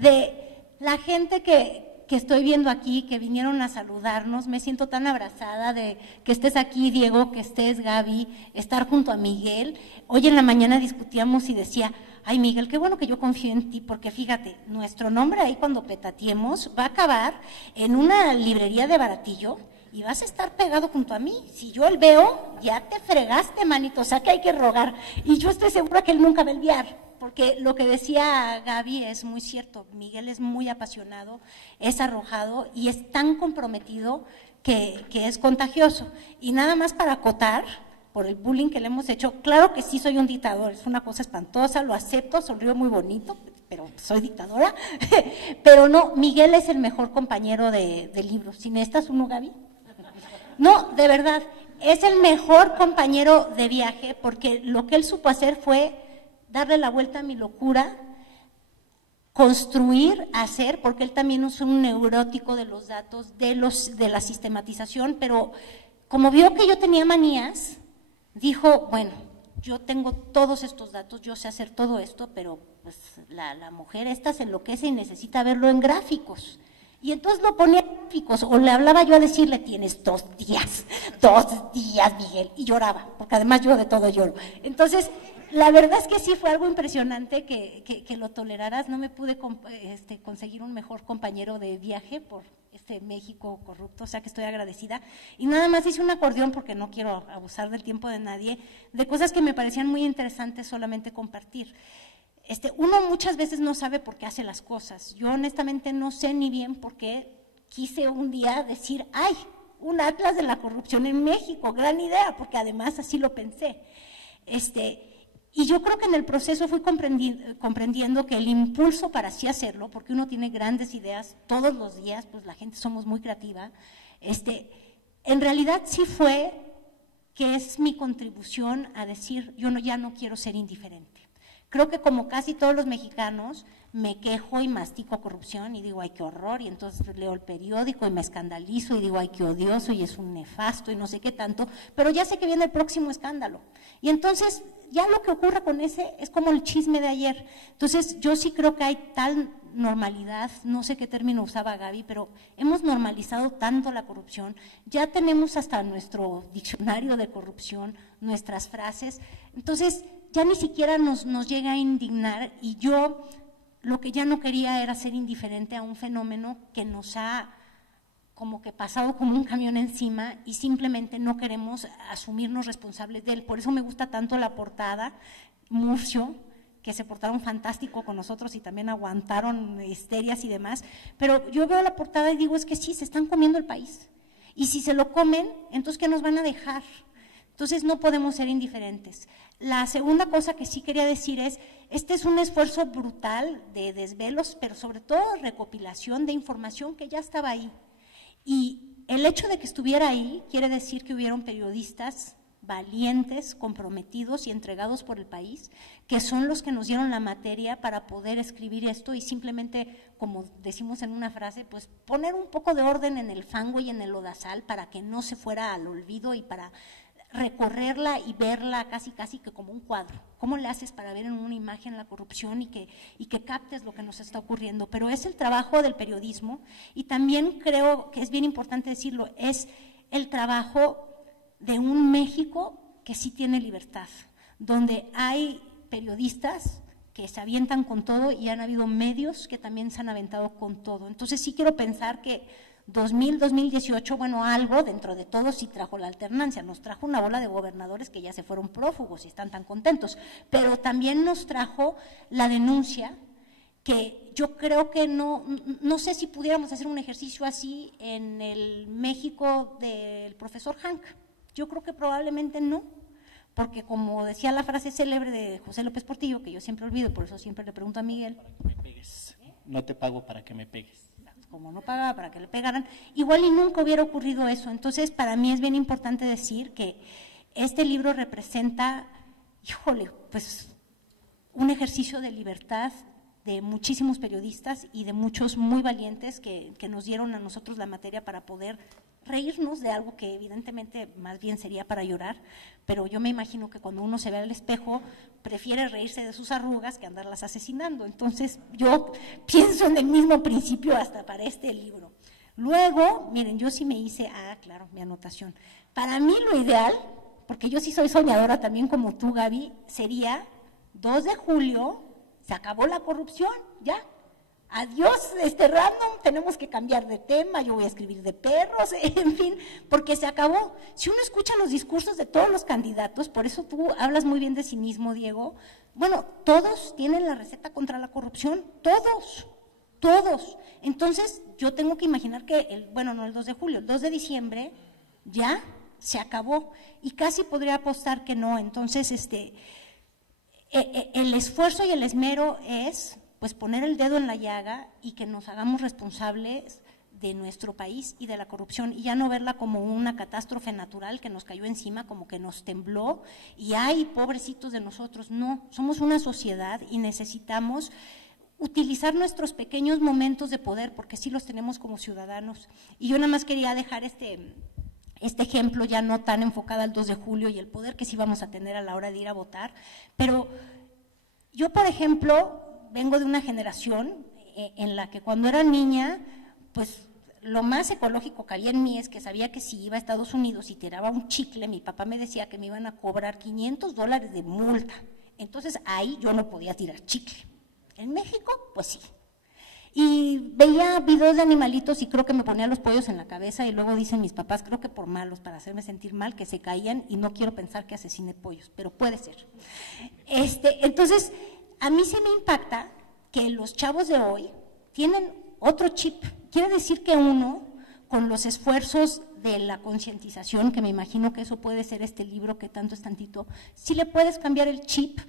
de la gente que estoy viendo aquí, que vinieron a saludarnos. Me siento tan abrazada de que estés aquí, Diego, que estés, Gaby, estar junto a Miguel. Hoy en la mañana discutíamos y decía, ay, Miguel, qué bueno que yo confío en ti, porque fíjate, nuestro nombre ahí cuando petateemos va a acabar en una librería de Baratillo y vas a estar pegado junto a mí. Si yo el veo, ya te fregaste, manito, o sea que hay que rogar. Y yo estoy segura que él nunca va a enviar, porque lo que decía Gaby es muy cierto. Miguel es muy apasionado, es arrojado y es tan comprometido que es contagioso. Y nada más para acotar, por el bullying que le hemos hecho, claro que sí soy un dictador, es una cosa espantosa, lo acepto, sonrío muy bonito, pero soy dictadora. Pero no, Miguel es el mejor compañero de libros. ¿Si necesitas uno, Gaby? No, de verdad, es el mejor compañero de viaje, porque lo que él supo hacer fue darle la vuelta a mi locura, construir, hacer, porque él también es un neurótico de los datos, de la sistematización, pero como vio que yo tenía manías, dijo, bueno, yo tengo todos estos datos, yo sé hacer todo esto, pero pues la mujer esta se enloquece y necesita verlo en gráficos. Y entonces lo ponía en gráficos, o le hablaba yo a decirle, tienes 2 días, Miguel, y lloraba, porque además yo de todo lloro. Entonces, la verdad es que sí fue algo impresionante que lo toleraras. No me pude conseguir un mejor compañero de viaje por este México corrupto, o sea que estoy agradecida. Y nada más hice un acordeón, porque no quiero abusar del tiempo de nadie, de cosas que me parecían muy interesantes solamente compartir. Uno muchas veces no sabe por qué hace las cosas. Yo honestamente no sé ni bien por qué quise un día decir, ¡ay! Un atlas de la corrupción en México, gran idea, porque además así lo pensé. Y yo creo que en el proceso fui comprendiendo que el impulso para así hacerlo, porque uno tiene grandes ideas todos los días, pues la gente somos muy creativa, en realidad sí fue que es mi contribución a decir, ya no quiero ser indiferente. Creo que como casi todos los mexicanos, me quejo y mastico corrupción y digo, ay, qué horror, y entonces leo el periódico y me escandalizo y digo, ay, qué odioso y es un nefasto y no sé qué tanto, pero ya sé que viene el próximo escándalo. Y entonces ya lo que ocurra con ese es como el chisme de ayer. Entonces yo sí creo que hay tal normalidad, no sé qué término usaba Gaby, pero hemos normalizado tanto la corrupción, ya tenemos hasta nuestro diccionario de corrupción, nuestras frases, entonces ya ni siquiera nos llega a indignar. Y yo lo que ya no quería era ser indiferente a un fenómeno que nos ha como que pasado como un camión encima y simplemente no queremos asumirnos responsables de él. Por eso me gusta tanto la portada, Murcio, que se portaron fantástico con nosotros y también aguantaron histerias y demás, pero yo veo la portada y digo, es que sí, se están comiendo el país, y si se lo comen, entonces ¿qué nos van a dejar? Entonces no podemos ser indiferentes. La segunda cosa que sí quería decir es, este es un esfuerzo brutal de desvelos, pero sobre todo recopilación de información que ya estaba ahí. Y el hecho de que estuviera ahí quiere decir que hubieron periodistas valientes, comprometidos y entregados por el país, que son los que nos dieron la materia para poder escribir esto y simplemente, como decimos en una frase, pues poner un poco de orden en el fango y en el lodazal para que no se fuera al olvido y para recorrerla y verla casi que como un cuadro. ¿Cómo le haces para ver en una imagen la corrupción y que captes lo que nos está ocurriendo? Pero es el trabajo del periodismo y también creo que es bien importante decirlo, es el trabajo de un México que sí tiene libertad, donde hay periodistas que se avientan con todo y han habido medios que también se han aventado con todo. Entonces sí quiero pensar que 2018, bueno, algo dentro de todo sí trajo la alternancia, nos trajo una bola de gobernadores que ya se fueron prófugos y están tan contentos, pero también nos trajo la denuncia que yo creo que no sé si pudiéramos hacer un ejercicio así en el México del profesor Hank, yo creo que probablemente no, porque como decía la frase célebre de José López Portillo, que yo siempre olvido, por eso siempre le pregunto a Miguel. Para que me pegues, no te pago para que me pegues. Como no pagaba para que le pegaran, igual y nunca hubiera ocurrido eso. Entonces, para mí es bien importante decir que este libro representa, híjole, pues un ejercicio de libertad de muchísimos periodistas y de muchos muy valientes que nos dieron a nosotros la materia para poder reírnos de algo que evidentemente más bien sería para llorar, pero yo me imagino que cuando uno se ve al espejo prefiere reírse de sus arrugas que andarlas asesinando. Entonces yo pienso en el mismo principio hasta para este libro. Luego, miren, yo sí me hice, claro, mi anotación. Para mí lo ideal, porque yo sí soy soñadora también como tú, Gaby, sería 2 de julio, se acabó la corrupción, ya. Adiós, random, tenemos que cambiar de tema, yo voy a escribir de perros, en fin, porque se acabó. Si uno escucha los discursos de todos los candidatos, por eso tú hablas muy bien de cinismo, Diego, bueno, todos tienen la receta contra la corrupción, todos. Entonces, yo tengo que imaginar que, no el 2 de julio, el 2 de diciembre ya se acabó y casi podría apostar que no. Entonces, el esfuerzo y el esmero es pues poner el dedo en la llaga y que nos hagamos responsables de nuestro país y de la corrupción y ya no verla como una catástrofe natural que nos cayó encima, como que nos tembló y ¡ay, pobrecitos de nosotros! No, somos una sociedad y necesitamos utilizar nuestros pequeños momentos de poder porque sí los tenemos como ciudadanos. Y yo nada más quería dejar este ejemplo ya no tan enfocado al 2 de julio y el poder que sí vamos a tener a la hora de ir a votar, pero yo, por ejemplo, vengo de una generación en la que cuando era niña, pues lo más ecológico que había en mí es que sabía que si iba a Estados Unidos y tiraba un chicle, mi papá me decía que me iban a cobrar $500 de multa. Entonces ahí yo no podía tirar chicle. En México, pues sí. Y veía videos de animalitos y creo que me ponía los pollos en la cabeza y luego dicen mis papás, creo que por malos, para hacerme sentir mal, que se caían y no quiero pensar que asesine pollos, pero puede ser. Entonces, a mí sí me impacta que los chavos de hoy tienen otro chip. Quiere decir que uno, con los esfuerzos de la concientización, que me imagino que eso puede ser este libro que tanto es tantito, sí le puedes cambiar el chip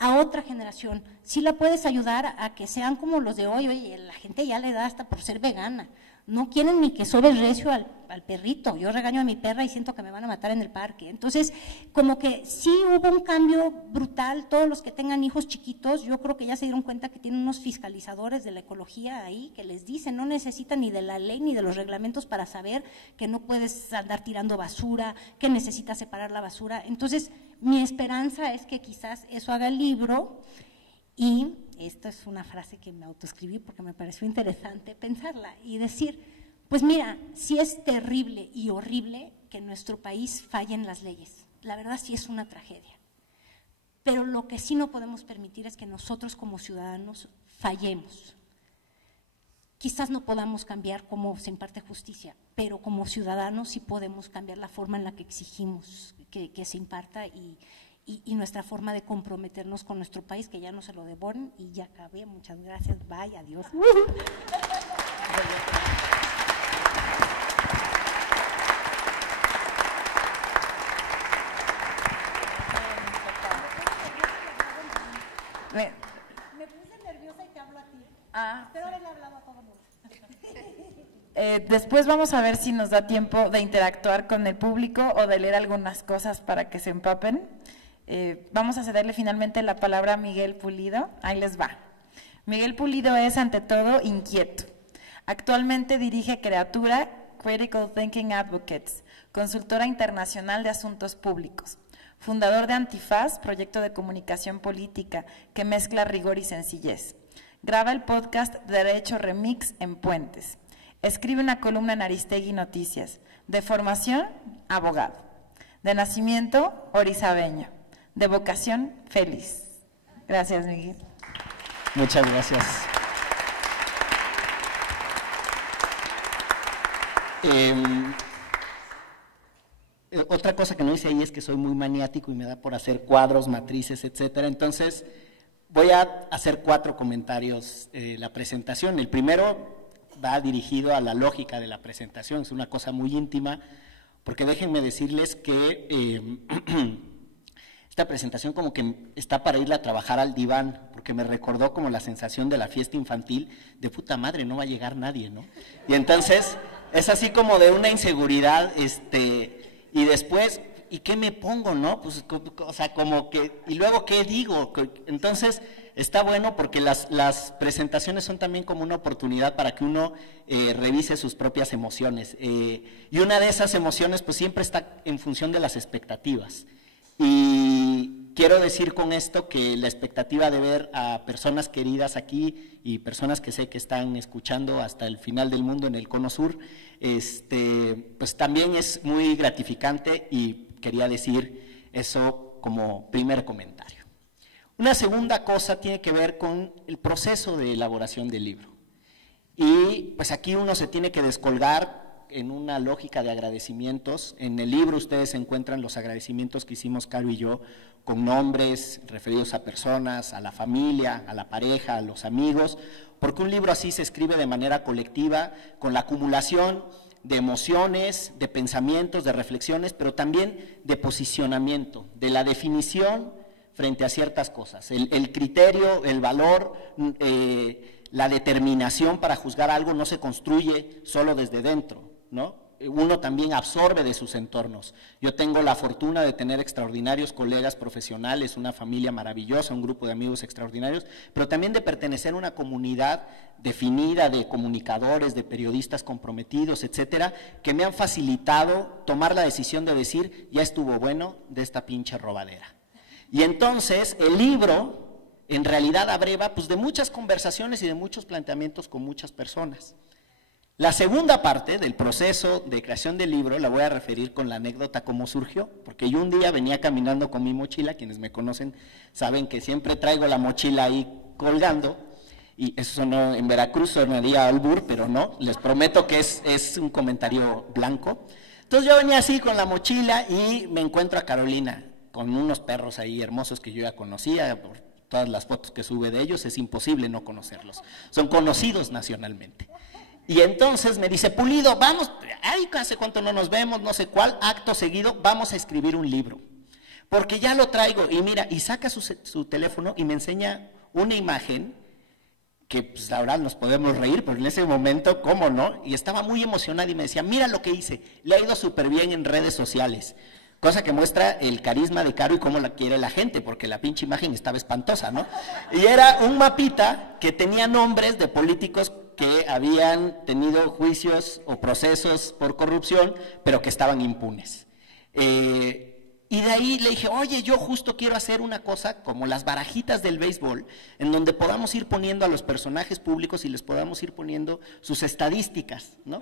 a otra generación, sí la puedes ayudar a que sean como los de hoy. Oye, la gente ya le da hasta por ser vegana, no quieren ni que sobe recio al perrito, yo regaño a mi perra y siento que me van a matar en el parque. Entonces, como que sí hubo un cambio brutal, todos los que tengan hijos chiquitos, yo creo que ya se dieron cuenta que tienen unos fiscalizadores de la ecología ahí, que les dicen, no necesitan ni de la ley ni de los reglamentos para saber que no puedes andar tirando basura, que necesitas separar la basura. Entonces, mi esperanza es que quizás eso haga el libro. Y esta es una frase que me autoescribí porque me pareció interesante pensarla y decir, pues mira, sí es terrible y horrible que en nuestro país fallen las leyes, la verdad sí es una tragedia, pero lo que sí no podemos permitir es que nosotros como ciudadanos fallemos. Quizás no podamos cambiar cómo se imparte justicia, pero como ciudadanos sí podemos cambiar la forma en la que exigimos que se imparta y nuestra forma de comprometernos con nuestro país, que ya no se lo devoren. Y ya acabé, muchas gracias, bye, adiós. Me puse nerviosa y te hablo a ti. Pero ahora le hablaba a todo el mundo. Después vamos a ver si nos da tiempo de interactuar con el público o de leer algunas cosas para que se empapen. Vamos a cederle finalmente la palabra a Miguel Pulido. Ahí les va. Miguel Pulido es, ante todo, inquieto. Actualmente dirige Creatura, Critical Thinking Advocates, consultora internacional de asuntos públicos. Fundador de Antifaz, proyecto de comunicación política que mezcla rigor y sencillez. Graba el podcast Derecho Remix en Puentes. Escribe una columna en Aristegui Noticias. De formación, abogado. De nacimiento, orizabeño. De vocación, feliz. Gracias, Miguel. Muchas gracias. Otra cosa que no hice ahí es que soy muy maniático y me da por hacer cuadros, matrices, etcétera. Entonces, voy a hacer 4 comentarios la presentación. El primero va dirigido a la lógica de la presentación, es una cosa muy íntima, porque déjenme decirles que esta presentación como que está para irla a trabajar al diván, porque me recordó como la sensación de la fiesta infantil, de puta madre, no va a llegar nadie, ¿no? Y entonces es así como de una inseguridad, y después, ¿y qué me pongo, no? Pues, o sea, como que, ¿y luego qué digo? Entonces, está bueno porque las presentaciones son también como una oportunidad para que uno revise sus propias emociones. Y una de esas emociones, pues, siempre está en función de las expectativas. Y quiero decir con esto que la expectativa de ver a personas queridas aquí y personas que sé que están escuchando hasta el final del mundo en el Cono Sur, pues también es muy gratificante y quería decir eso como primer comentario. Una segunda cosa tiene que ver con el proceso de elaboración del libro. Y pues aquí uno se tiene que descolgar en una lógica de agradecimientos. En el libro ustedes encuentran los agradecimientos que hicimos Caro y yo, con nombres referidos a personas, a la familia, a la pareja, a los amigos, porque un libro así se escribe de manera colectiva, con la acumulación de emociones, de pensamientos, de reflexiones, pero también de posicionamiento, de la definición frente a ciertas cosas. El criterio, el valor, la determinación para juzgar algo no se construye solo desde dentro, ¿no? Uno también absorbe de sus entornos. Yo tengo la fortuna de tener extraordinarios colegas profesionales, una familia maravillosa, un grupo de amigos extraordinarios, pero también de pertenecer a una comunidad definida de comunicadores, de periodistas comprometidos, etcétera, que me han facilitado tomar la decisión de decir, ya estuvo bueno de esta pinche robadera. Y entonces el libro en realidad abreva pues de muchas conversaciones y de muchos planteamientos con muchas personas. La segunda parte del proceso de creación del libro la voy a referir con la anécdota cómo surgió, porque yo un día venía caminando con mi mochila, quienes me conocen saben que siempre traigo la mochila ahí colgando, y eso sonó en Veracruz, sonaría albur, pero no, les prometo que es un comentario blanco. Entonces yo venía así con la mochila y me encuentro a Carolina, con unos perros ahí hermosos que yo ya conocía, por todas las fotos que sube de ellos, es imposible no conocerlos, son conocidos nacionalmente. Y entonces me dice, Pulido, vamos, ay, hace cuánto no nos vemos, no sé cuál, acto seguido, vamos a escribir un libro, porque ya lo traigo, y mira, y saca su teléfono y me enseña una imagen, que pues ahora nos podemos reír, pero en ese momento, ¿cómo no? Y estaba muy emocionada y me decía, mira lo que hice, le ha ido súper bien en redes sociales, cosa que muestra el carisma de Caro y cómo la quiere la gente, porque la pinche imagen estaba espantosa, ¿no? Y era un mapita que tenía nombres de políticos que habían tenido juicios o procesos por corrupción, pero que estaban impunes. Y de ahí le dije, oye, yo justo quiero hacer una cosa como las barajitas del béisbol, en donde podamos ir poniendo a los personajes públicos y les podamos ir poniendo sus estadísticas, ¿no?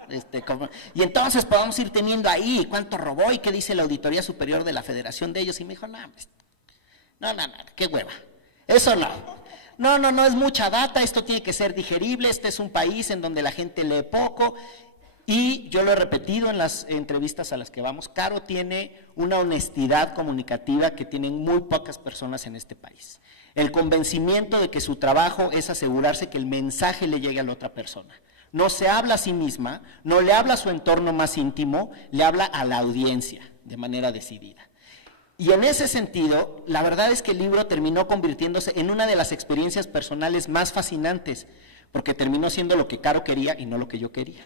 Y entonces podamos ir teniendo ahí cuánto robó y qué dice la Auditoría Superior de la Federación de ellos. Y me dijo, no, qué hueva, eso no. no, no, no es mucha data, esto tiene que ser digerible, este es un país en donde la gente lee poco. Y yo lo he repetido en las entrevistas a las que vamos, Caro tiene una honestidad comunicativa que tienen muy pocas personas en este país. El convencimiento de que su trabajo es asegurarse que el mensaje le llegue a la otra persona. No se habla a sí misma, no le habla a su entorno más íntimo, le habla a la audiencia de manera decidida. Y en ese sentido, la verdad es que el libro terminó convirtiéndose en una de las experiencias personales más fascinantes, porque terminó siendo lo que Caro quería y no lo que yo quería.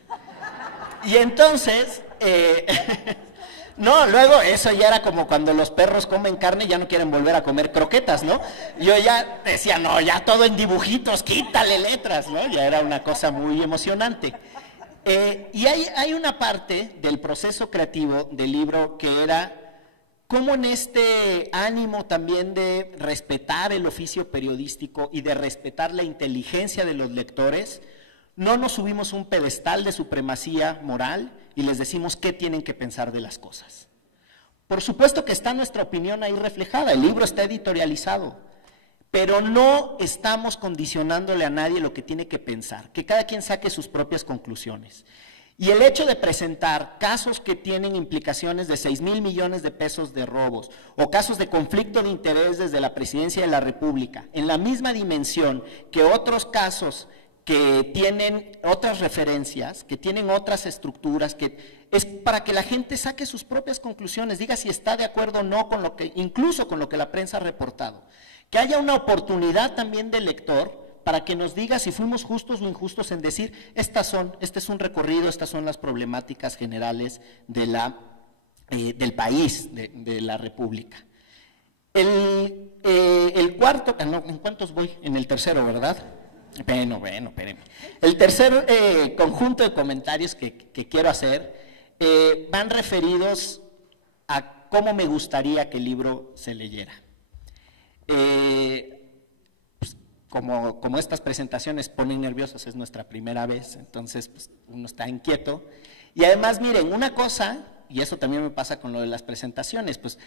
Y entonces, no, luego eso ya era como cuando los perros comen carne y ya no quieren volver a comer croquetas, ¿no? Yo ya decía, no, ya todo en dibujitos, quítale letras, ¿no? Ya era una cosa muy emocionante. Y hay una parte del proceso creativo del libro que era cómo en este ánimo también de respetar el oficio periodístico y de respetar la inteligencia de los lectores, no nos subimos un pedestal de supremacía moral y les decimos qué tienen que pensar de las cosas. Por supuesto que está nuestra opinión ahí reflejada, el libro está editorializado, pero no estamos condicionándole a nadie lo que tiene que pensar, que cada quien saque sus propias conclusiones. Y el hecho de presentar casos que tienen implicaciones de 6,000 millones de pesos de robos o casos de conflicto de interés desde la Presidencia de la República, en la misma dimensión que otros casos que tienen otras referencias, que tienen otras estructuras, que es para que la gente saque sus propias conclusiones, diga si está de acuerdo o no con lo que, incluso con lo que la prensa ha reportado. Que haya una oportunidad también del lector para que nos diga si fuimos justos o injustos en decir, este es un recorrido, estas son las problemáticas generales de del país, de la República. El cuarto, no, ¿en cuántos voy? En el tercero, ¿verdad? Bueno, espérenme. El tercer conjunto de comentarios que quiero hacer van referidos a cómo me gustaría que el libro se leyera. Pues, como estas presentaciones ponen nerviosos, es nuestra primera vez, entonces pues, uno está inquieto. Y además, miren, una cosa, y eso también me pasa con lo de las presentaciones, pues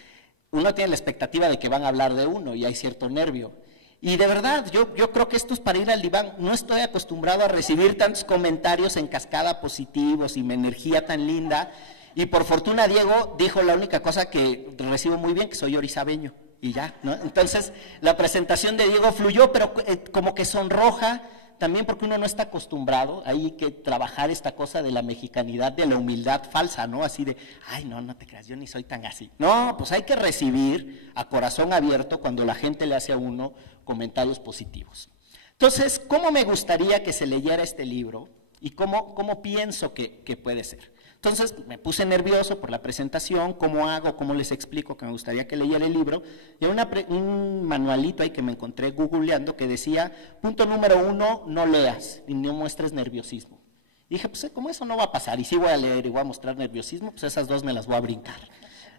uno tiene la expectativa de que van a hablar de uno y hay cierto nervio. Y de verdad, yo creo que esto es para ir al diván. No estoy acostumbrado a recibir tantos comentarios en cascada positivos y mi energía tan linda. Y por fortuna Diego dijo la única cosa que recibo muy bien, que soy orizabeño. Y ya, ¿no? Entonces, la presentación de Diego fluyó, pero como que sonroja, también porque uno no está acostumbrado. Hay que trabajar esta cosa de la mexicanidad, de la humildad falsa, ¿no? Así de, ay, no te creas, yo ni soy tan así. No, pues hay que recibir a corazón abierto cuando la gente le hace a uno comentarios positivos. Entonces, ¿cómo me gustaría que se leyera este libro y cómo pienso que puede ser? Entonces, me puse nervioso por la presentación, ¿cómo hago? ¿Cómo les explico que me gustaría que leyera el libro? Y hay un manualito ahí que me encontré googleando que decía, punto número 1, no leas y no muestres nerviosismo. Y dije, pues como eso no va a pasar, y si voy a leer y voy a mostrar nerviosismo, pues esas dos me las voy a brincar.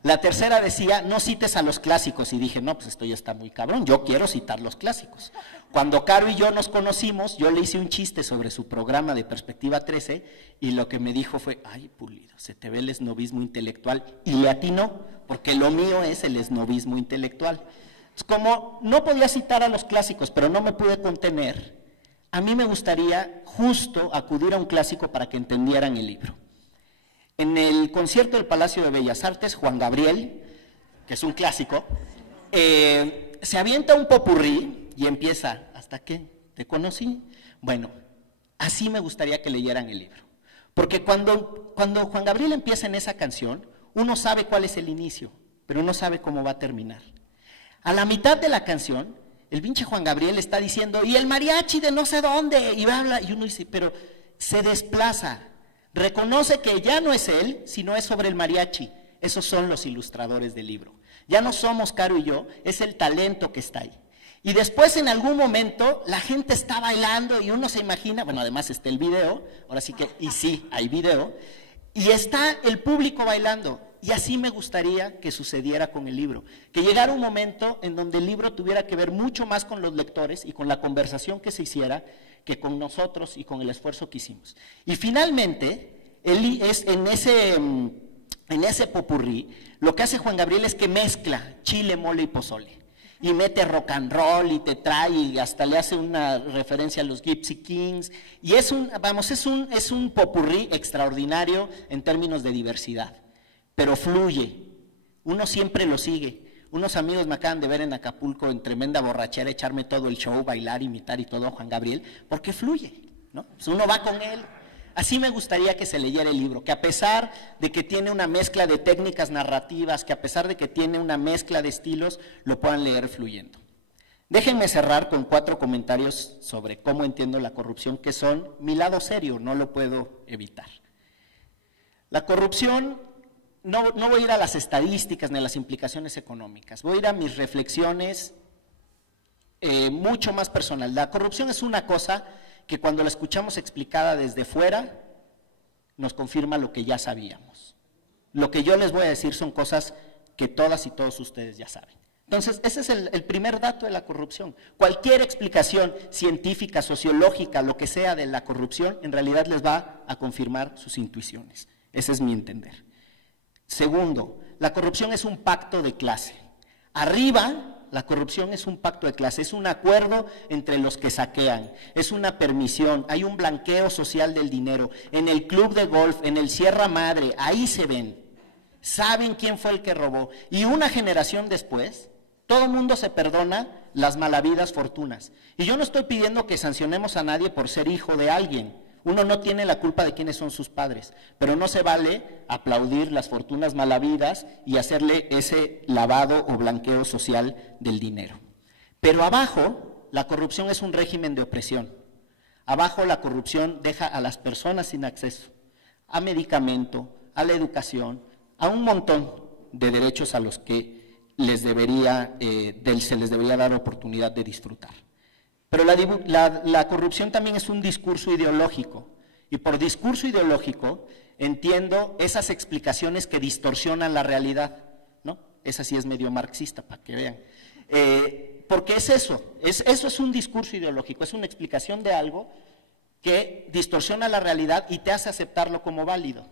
La tercera decía, no cites a los clásicos, y dije, no, pues esto ya está muy cabrón, yo quiero citar los clásicos. Cuando Caro y yo nos conocimos, yo le hice un chiste sobre su programa de Perspectiva 13, y lo que me dijo fue, ay, Pulido, se te ve el esnobismo intelectual, y le atinó, porque lo mío es el esnobismo intelectual. Entonces, como no podía citar a los clásicos, pero no me pude contener, a mí me gustaría justo acudir a un clásico para que entendieran el libro. En el concierto del Palacio de Bellas Artes, Juan Gabriel, que es un clásico, se avienta un popurrí y empieza, ¿hasta qué te conocí? Bueno, así me gustaría que leyeran el libro. Porque cuando Juan Gabriel empieza en esa canción, uno sabe cuál es el inicio, pero no sabe cómo va a terminar. A la mitad de la canción, el pinche Juan Gabriel está diciendo, y el mariachi de no sé dónde, y habla, y uno dice, pero se desplaza. Reconoce que ya no es él, sino es sobre el mariachi. Esos son los ilustradores del libro. Ya no somos Caro y yo, es el talento que está ahí. Y después en algún momento la gente está bailando y uno se imagina, bueno, además está el video, ahora sí que, y sí, hay video, y está el público bailando. Y así me gustaría que sucediera con el libro, que llegara un momento en donde el libro tuviera que ver mucho más con los lectores y con la conversación que se hiciera, que con nosotros y con el esfuerzo que hicimos. Y finalmente, en ese popurrí, lo que hace Juan Gabriel es que mezcla chile, mole y pozole. y mete rock and roll y te trae y hasta le hace una referencia a los Gypsy Kings, y es un popurrí extraordinario en términos de diversidad, pero fluye, uno siempre lo sigue. Unos amigos me acaban de ver en Acapulco en tremenda borrachera, echarme todo el show, bailar, imitar y todo a Juan Gabriel, porque fluye, ¿no? Pues uno va con él. Así me gustaría que se leyera el libro, que a pesar de que tiene una mezcla de técnicas narrativas, que a pesar de que tiene una mezcla de estilos, lo puedan leer fluyendo. Déjenme cerrar con 4 comentarios sobre cómo entiendo la corrupción, que son mi lado serio, no lo puedo evitar. La corrupción, no voy a ir a las estadísticas ni a las implicaciones económicas, voy a ir a mis reflexiones mucho más personal. La corrupción es una cosa que cuando la escuchamos explicada desde fuera, nos confirma lo que ya sabíamos. Lo que yo les voy a decir son cosas que todas y todos ustedes ya saben. Entonces, ese es el primer dato de la corrupción. Cualquier explicación científica, sociológica, lo que sea de la corrupción, en realidad les va a confirmar sus intuiciones. Ese es mi entender. Segundo, la corrupción es un pacto de clase. Arriba, la corrupción es un pacto de clase, es un acuerdo entre los que saquean, es una permisión, hay un blanqueo social del dinero. En el club de golf, en el Sierra Madre, ahí se ven, saben quién fue el que robó. Y una generación después, todo el mundo se perdona las malavidas fortunas. Y yo no estoy pidiendo que sancionemos a nadie por ser hijo de alguien. Uno no tiene la culpa de quiénes son sus padres, pero no se vale aplaudir las fortunas malavidas y hacerle ese lavado o blanqueo social del dinero. Pero abajo, la corrupción es un régimen de opresión. Abajo la corrupción deja a las personas sin acceso a medicamento, a la educación, a un montón de derechos a los que se les debería dar oportunidad de disfrutar. Pero la corrupción también es un discurso ideológico, y por discurso ideológico entiendo esas explicaciones que distorsionan la realidad, ¿no? Esa sí es medio marxista, para que vean. Porque es eso es un discurso ideológico, es una explicación de algo que distorsiona la realidad y te hace aceptarlo como válido.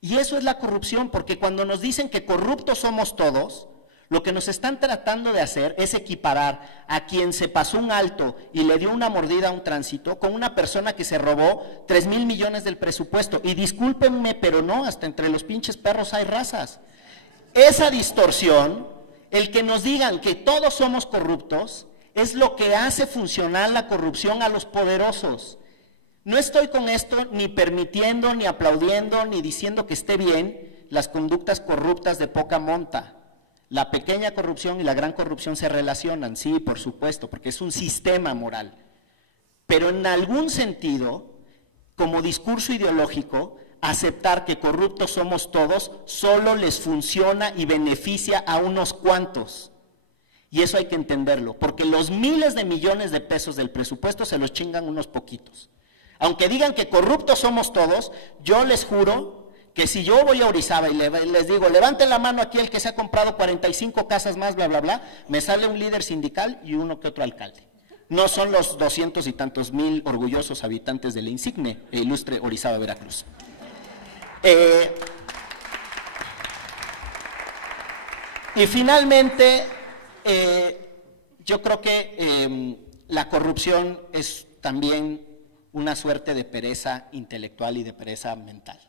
Y eso es la corrupción, porque cuando nos dicen que corruptos somos todos, lo que nos están tratando de hacer es equiparar a quien se pasó un alto y le dio una mordida a un tránsito con una persona que se robó 3,000 millones del presupuesto. Y discúlpenme, pero no, hasta entre los pinches perros hay razas. Esa distorsión, el que nos digan que todos somos corruptos, es lo que hace funcionar la corrupción a los poderosos. No estoy con esto ni permitiendo, ni aplaudiendo, ni diciendo que esté bien las conductas corruptas de poca monta. La pequeña corrupción y la gran corrupción se relacionan, sí, por supuesto, porque es un sistema moral. Pero en algún sentido, como discurso ideológico, aceptar que corruptos somos todos solo les funciona y beneficia a unos cuantos. Y eso hay que entenderlo, porque los miles de millones de pesos del presupuesto se los chingan unos poquitos. Aunque digan que corruptos somos todos, yo les juro que si yo voy a Orizaba y les digo, levanten la mano aquí el que se ha comprado 45 casas más, bla, bla, bla, me sale un líder sindical y uno que otro alcalde. No son los 200 y tantos mil orgullosos habitantes de la insigne e ilustre Orizaba, Veracruz. Y finalmente, yo creo que la corrupción es también una suerte de pereza intelectual y de pereza mental.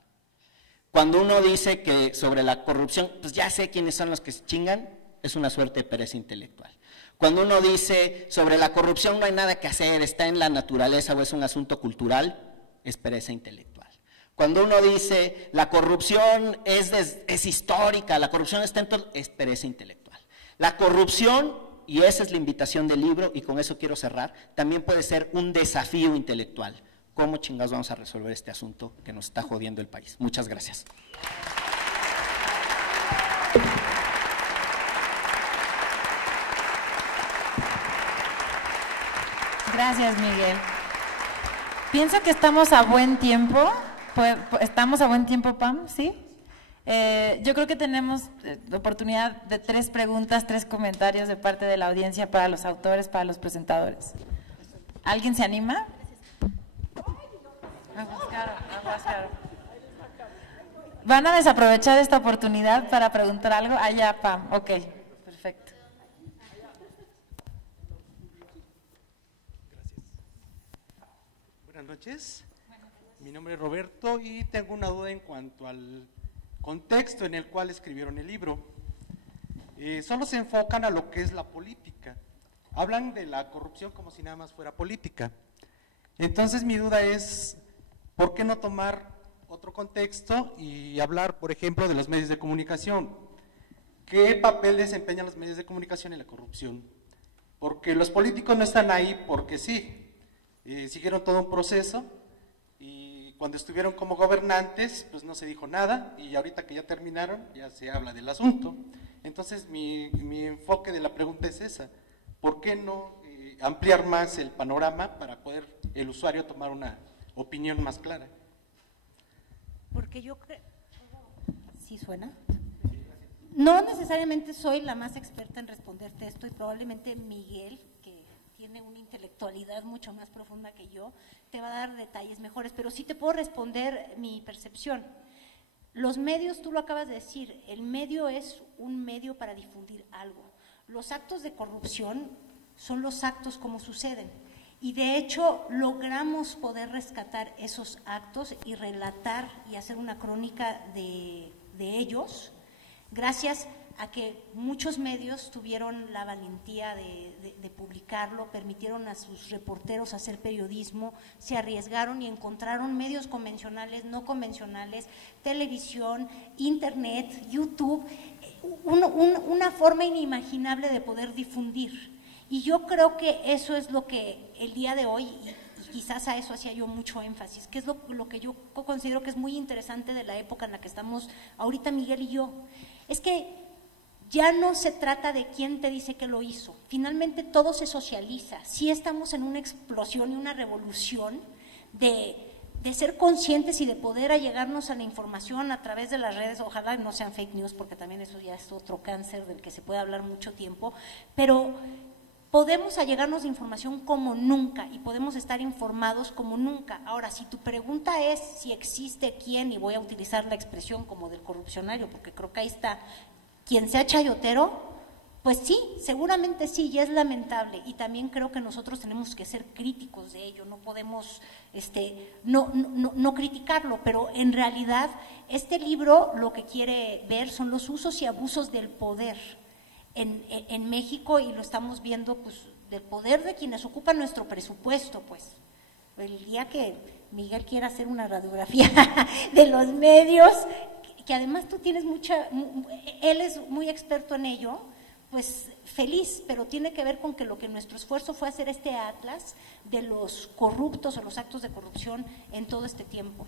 Cuando uno dice que sobre la corrupción, pues ya sé quiénes son los que se chingan, es una suerte de pereza intelectual. Cuando uno dice sobre la corrupción no hay nada que hacer, está en la naturaleza o es un asunto cultural, es pereza intelectual. Cuando uno dice la corrupción es histórica, la corrupción está en todo, es pereza intelectual. La corrupción, y esa es la invitación del libro, y con eso quiero cerrar, también puede ser un desafío intelectual. ¿Cómo chingados vamos a resolver este asunto que nos está jodiendo el país? Muchas gracias. Gracias, Miguel. Pienso que estamos a buen tiempo. ¿Estamos a buen tiempo, Pam? ¿Sí? Yo creo que tenemos la oportunidad de 3 preguntas, 3 comentarios de parte de la audiencia para los autores, para los presentadores. ¿Alguien se anima? ¿Van a desaprovechar esta oportunidad para preguntar algo? Ah, ya, Pam. Ok, perfecto. noches. Mi nombre es Roberto y tengo una duda en cuanto al contexto en el cual escribieron el libro. Solo se enfocan a lo que es la política. Hablan de la corrupción como si nada más fuera política. Entonces mi duda es, ¿por qué no tomar otro contexto y hablar, por ejemplo, de los medios de comunicación? ¿Qué papel desempeñan los medios de comunicación en la corrupción? Porque los políticos no están ahí porque sí, siguieron todo un proceso y cuando estuvieron como gobernantes pues no se dijo nada y ahorita que ya terminaron ya se habla del asunto. Entonces mi enfoque de la pregunta es esa, ¿por qué no ampliar más el panorama para poder el usuario tomar una opinión más clara? Porque yo creo… ¿Sí suena? No necesariamente soy la más experta en responderte esto y probablemente Miguel, que tiene una intelectualidad mucho más profunda que yo, te va a dar detalles mejores, pero sí te puedo responder mi percepción. Los medios, tú lo acabas de decir, el medio es un medio para difundir algo. Los actos de corrupción son los actos como suceden y de hecho logramos poder rescatar esos actos y relatar y hacer una crónica de ellos gracias a que muchos medios tuvieron la valentía de publicarlo, permitieron a sus reporteros hacer periodismo, se arriesgaron y encontraron medios convencionales, no convencionales, televisión, internet, YouTube, una forma inimaginable de poder difundir. Y yo creo que eso es lo que el día de hoy, y quizás a eso hacía yo mucho énfasis, que es lo que yo considero que es muy interesante de la época en la que estamos ahorita Miguel y yo, es que ya no se trata de quién te dice que lo hizo, finalmente todo se socializa, sí estamos en una explosión y una revolución de ser conscientes y de poder allegarnos a la información a través de las redes, ojalá no sean fake news porque también eso ya es otro cáncer del que se puede hablar mucho tiempo, pero podemos allegarnos de información como nunca y podemos estar informados como nunca. Ahora, si tu pregunta es si existe quién, y voy a utilizar la expresión como del corrupcionario, porque creo que ahí está, quien sea chayotero, pues sí, seguramente sí, y es lamentable, y también creo que nosotros tenemos que ser críticos de ello, no podemos no criticarlo, pero en realidad este libro lo que quiere ver son los usos y abusos del poder en México, y lo estamos viendo pues del poder de quienes ocupan nuestro presupuesto. Pues el día que Miguel quiera hacer una radiografía de los medios, que además tú tienes él es muy experto en ello, pues feliz, pero tiene que ver con que lo que nuestro esfuerzo fue hacer este atlas de los corruptos o los actos de corrupción en todo este tiempo.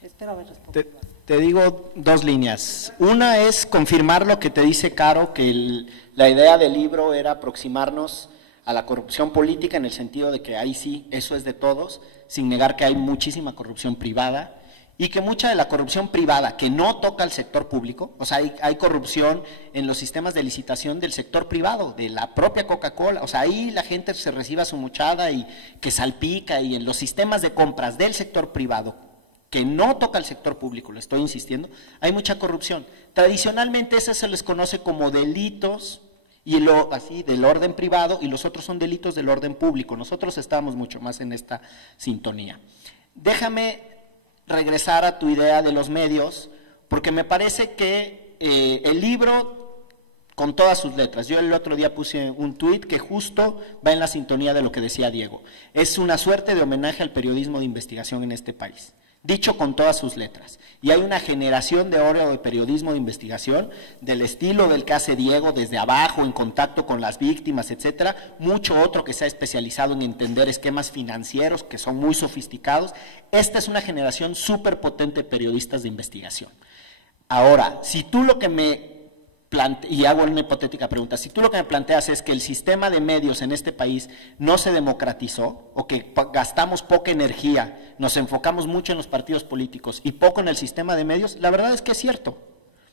Espero haber respondido. Te digo dos líneas. Una es confirmar lo que te dice Caro, que la idea del libro era aproximarnos a la corrupción política en el sentido de que ahí sí, eso es de todos, sin negar que hay muchísima corrupción privada y que mucha de la corrupción privada que no toca al sector público, o sea, hay corrupción en los sistemas de licitación del sector privado, de la propia Coca-Cola, o sea, ahí la gente se recibe su mochada y que salpica, y en los sistemas de compras del sector privado, que no toca al sector público, lo estoy insistiendo, hay mucha corrupción. Tradicionalmente eso se les conoce como delitos así del orden privado, y los otros son delitos del orden público. Nosotros estamos mucho más en esta sintonía. Déjame regresar a tu idea de los medios, porque me parece que el libro, con todas sus letras, yo el otro día puse un tuit que justo va en la sintonía de lo que decía Diego, es una suerte de homenaje al periodismo de investigación en este país, dicho con todas sus letras, y hay una generación de oro de periodismo de investigación del estilo del que hace Diego, desde abajo, en contacto con las víctimas, etcétera, mucho otro que se ha especializado en entender esquemas financieros que son muy sofisticados. Esta es una generación súper potente de periodistas de investigación. Ahora, si tú lo que y hago una hipotética pregunta, si tú lo que me planteas es que el sistema de medios en este país no se democratizó, o que gastamos poca energía, nos enfocamos mucho en los partidos políticos y poco en el sistema de medios, la verdad es que es cierto.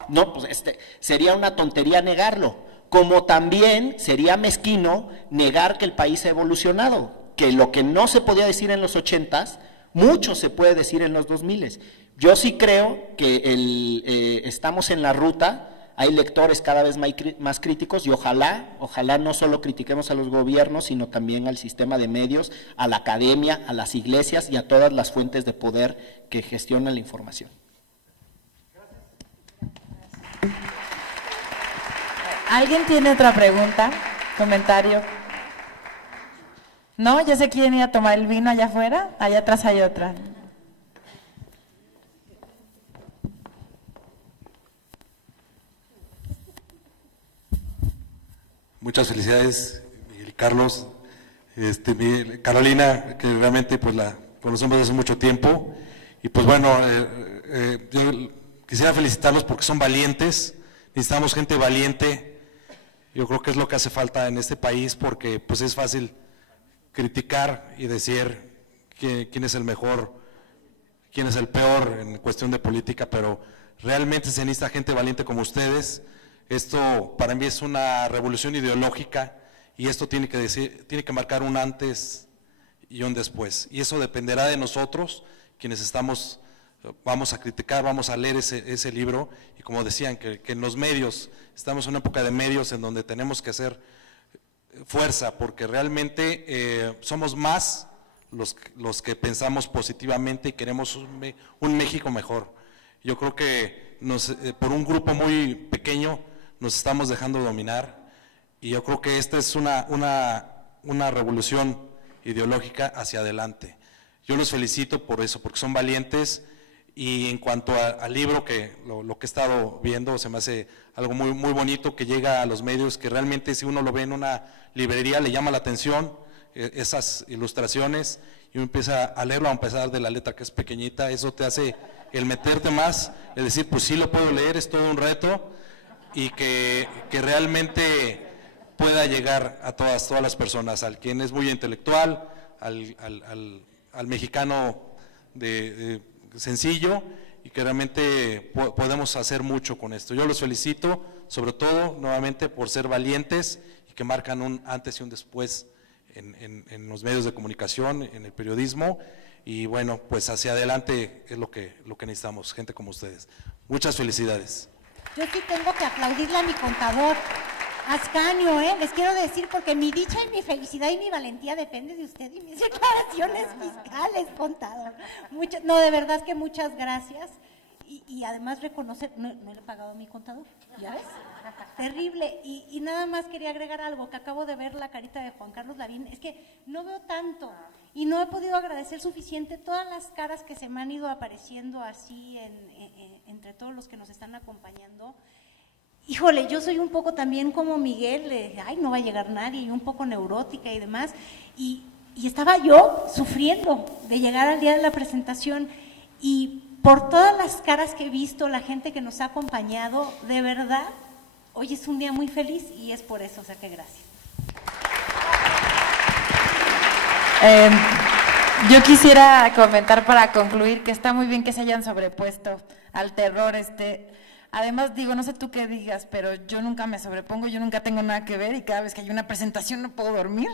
No, pues sería una tontería negarlo, como también sería mezquino negar que el país ha evolucionado, que lo que no se podía decir en los 80s, mucho se puede decir en los 2000s. Yo sí creo que estamos en la ruta hay lectores cada vez más críticos y ojalá no solo critiquemos a los gobiernos, sino también al sistema de medios, a la academia, a las iglesias y a todas las fuentes de poder que gestionan la información. ¿Alguien tiene otra pregunta, comentario? ¿No? ¿Ya se quieren ir a tomar el vino allá afuera? Allá atrás hay otra. Muchas felicidades, Miguel Carlos, Carolina, que realmente pues la conocemos desde hace mucho tiempo, y pues bueno, yo quisiera felicitarlos porque son valientes, necesitamos gente valiente, yo creo que es lo que hace falta en este país, porque pues es fácil criticar y decir quién es el mejor, quién es el peor en cuestión de política, pero realmente se necesita gente valiente como ustedes. Esto para mí es una revolución ideológica y esto tiene que marcar un antes y un después. Y eso dependerá de nosotros, quienes vamos a criticar, vamos a leer ese libro. Y como decían, que en los medios, estamos en una época de medios en donde tenemos que hacer fuerza, porque realmente somos más los que pensamos positivamente y queremos un México mejor. Yo creo que por un grupo muy pequeño nos estamos dejando dominar, y yo creo que esta es una revolución ideológica hacia adelante. Yo los felicito por eso, porque son valientes, y en cuanto al libro, que lo que he estado viendo, se me hace algo muy, muy bonito, que llega a los medios, que realmente si uno lo ve en una librería le llama la atención esas ilustraciones, y uno empieza a leerlo a pesar de la letra que es pequeñita. Eso te hace el meterte más, el decir, pues sí lo puedo leer, es todo un reto, y que realmente pueda llegar a todas las personas, al quien es muy intelectual, al mexicano sencillo, y que realmente podemos hacer mucho con esto. Yo los felicito, sobre todo, nuevamente, por ser valientes y que marcan un antes y un después en los medios de comunicación, en el periodismo, y bueno, pues hacia adelante es lo que necesitamos, gente como ustedes. Muchas felicidades. Yo sí tengo que aplaudirle a mi contador, Ascanio, les quiero decir, porque mi dicha y mi felicidad y mi valentía depende de usted y mis declaraciones fiscales, contador. No, de verdad que muchas gracias, y además reconocer, no le he pagado a mi contador, ¿ya ves? Terrible. Y nada más quería agregar algo, que acabo de ver la carita de Juan Carlos Lavín, es que no veo tanto, y no he podido agradecer suficiente todas las caras que se me han ido apareciendo así entre todos los que nos están acompañando. Híjole, yo soy un poco también como Miguel, ay, no va a llegar nadie, y un poco neurótica y demás, y estaba yo sufriendo de llegar al día de la presentación, y por todas las caras que he visto, la gente que nos ha acompañado, de verdad, hoy es un día muy feliz, y es por eso, o sea que gracias. Yo quisiera comentar para concluir que está muy bien que se hayan sobrepuesto al terror. Además, digo, no sé tú qué digas, pero yo nunca me sobrepongo, yo nunca tengo nada que ver, y cada vez que hay una presentación no puedo dormir.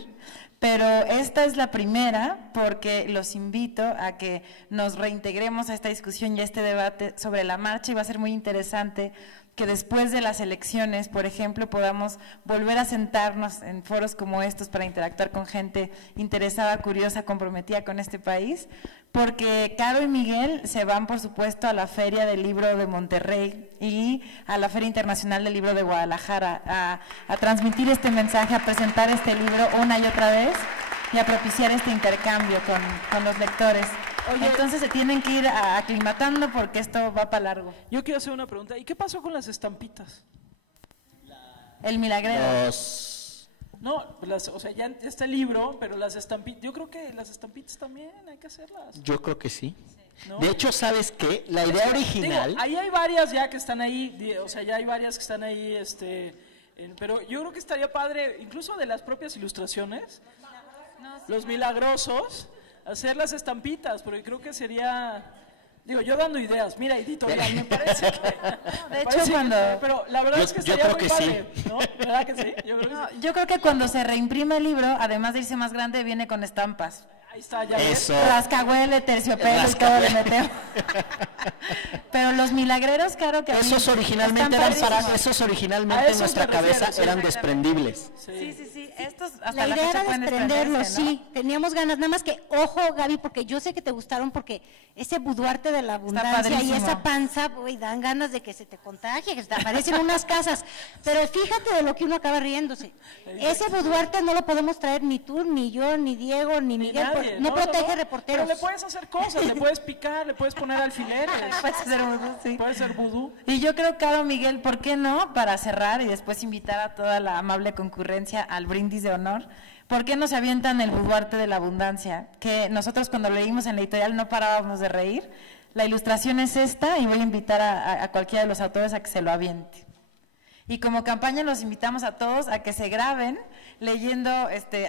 Pero esta es la primera, porque los invito a que nos reintegremos a esta discusión y a este debate sobre la marcha, y va a ser muy interesante que después de las elecciones, por ejemplo, podamos volver a sentarnos en foros como estos para interactuar con gente interesada, curiosa, comprometida con este país, porque Caro y Miguel se van, por supuesto, a la Feria del Libro de Monterrey y a la Feria Internacional del Libro de Guadalajara a transmitir este mensaje, a presentar este libro una y otra vez y a propiciar este intercambio con los lectores. Oye, entonces se tienen que ir aclimatando porque esto va para largo. Yo quiero hacer una pregunta. ¿Y qué pasó con las estampitas? El milagrero. No, o sea, ya está el libro, pero las estampitas, yo creo que las estampitas también hay que hacerlas. Yo creo que sí. ¿No? De hecho, ¿sabes qué? La idea original… Digo, ahí hay varias ya que están ahí, o sea, ya hay varias que están ahí, pero yo creo que estaría padre, incluso de las propias ilustraciones, los milagrosos, hacer las estampitas, porque creo que sería… Digo, yo dando ideas, mira, editorial, me parece que… De hecho, cuando… Pero la verdad es que estaría muy padre, sí. ¿No? ¿Verdad que sí? Yo creo que sí. Yo creo que cuando se reimprime el libro, además de irse más grande, viene con estampas. Ahí está, ya ves. Eso. Rascahuele, terciopelo y todo le metemos. Pero los milagreros, claro que Esos originalmente están eran para, padrísimos. esos A originalmente en eso nuestra me refiero, cabeza sí. eran desprendibles. Sí, sí, sí. Estos hasta La la idea fecha era pueden desprenderlos, desprenderse, ¿no? sí, teníamos ganas, nada más que, ojo Gaby, porque yo sé que te gustaron, porque ese buduarte de la abundancia y padrísimo. esa panza, uy, dan ganas de que se te contagie, que se te aparecen unas casas, pero fíjate de lo que uno acaba riéndose. Ese buduarte no lo podemos traer ni tú, ni yo, ni Diego, ni Ni Miguel, nadie, no protege reporteros. Pero le puedes hacer cosas, le puedes picar, le puedes poner alfileres. Puede ser vudú, sí. Puede ser vudú. Y yo creo, Caro, Miguel, ¿por qué no? Para cerrar y después invitar a toda la amable concurrencia al brindis de honor, ¿por qué no se avientan el buduarte de la abundancia? Que nosotros cuando lo leímos en la editorial no parábamos de reír. La ilustración es esta y voy a invitar a cualquiera de los autores a que se lo aviente. Y como campaña los invitamos a todos a que se graben leyendo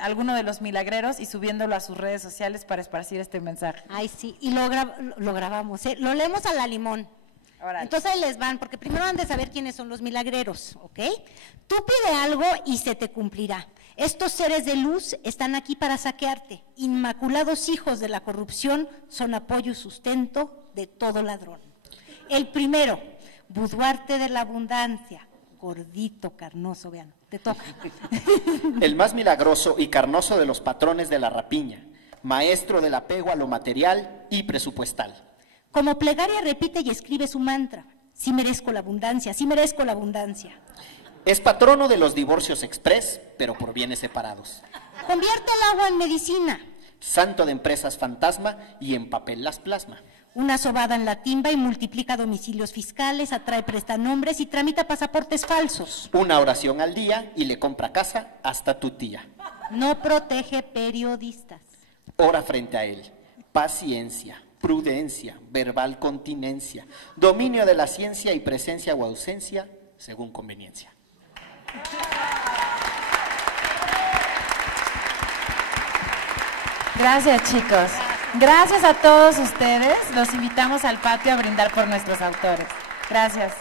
alguno de los milagreros y subiéndolo a sus redes sociales para esparcir este mensaje. Ay, sí, y lo grabamos, ¿eh? Lo leemos a la limón. Órale. Entonces ahí les van, porque primero han de saber quiénes son los milagreros, ¿ok? Tú pide algo y se te cumplirá. Estos seres de luz están aquí para saquearte. Inmaculados hijos de la corrupción son apoyo y sustento de todo ladrón. El primero, buduarte de la abundancia, gordito, carnoso, vean, te toca. El más milagroso y carnoso de los patrones de la rapiña, maestro del apego a lo material y presupuestal. Como plegaria repite y escribe su mantra, sí merezco la abundancia, sí merezco la abundancia. Es patrono de los divorcios express, pero por bienes separados. Convierte el agua en medicina, Santo de empresas fantasma y en papel las plasma. una sobada en la timba y multiplica domicilios fiscales, atrae prestanombres y tramita pasaportes falsos. Una oración al día y le compra casa hasta tu tía. No protege periodistas. Ora frente a él. Paciencia, prudencia, verbal continencia, dominio de la ciencia y presencia o ausencia según conveniencia. Gracias, chicos. Gracias a todos ustedes. Los invitamos al patio a brindar por nuestros autores. Gracias.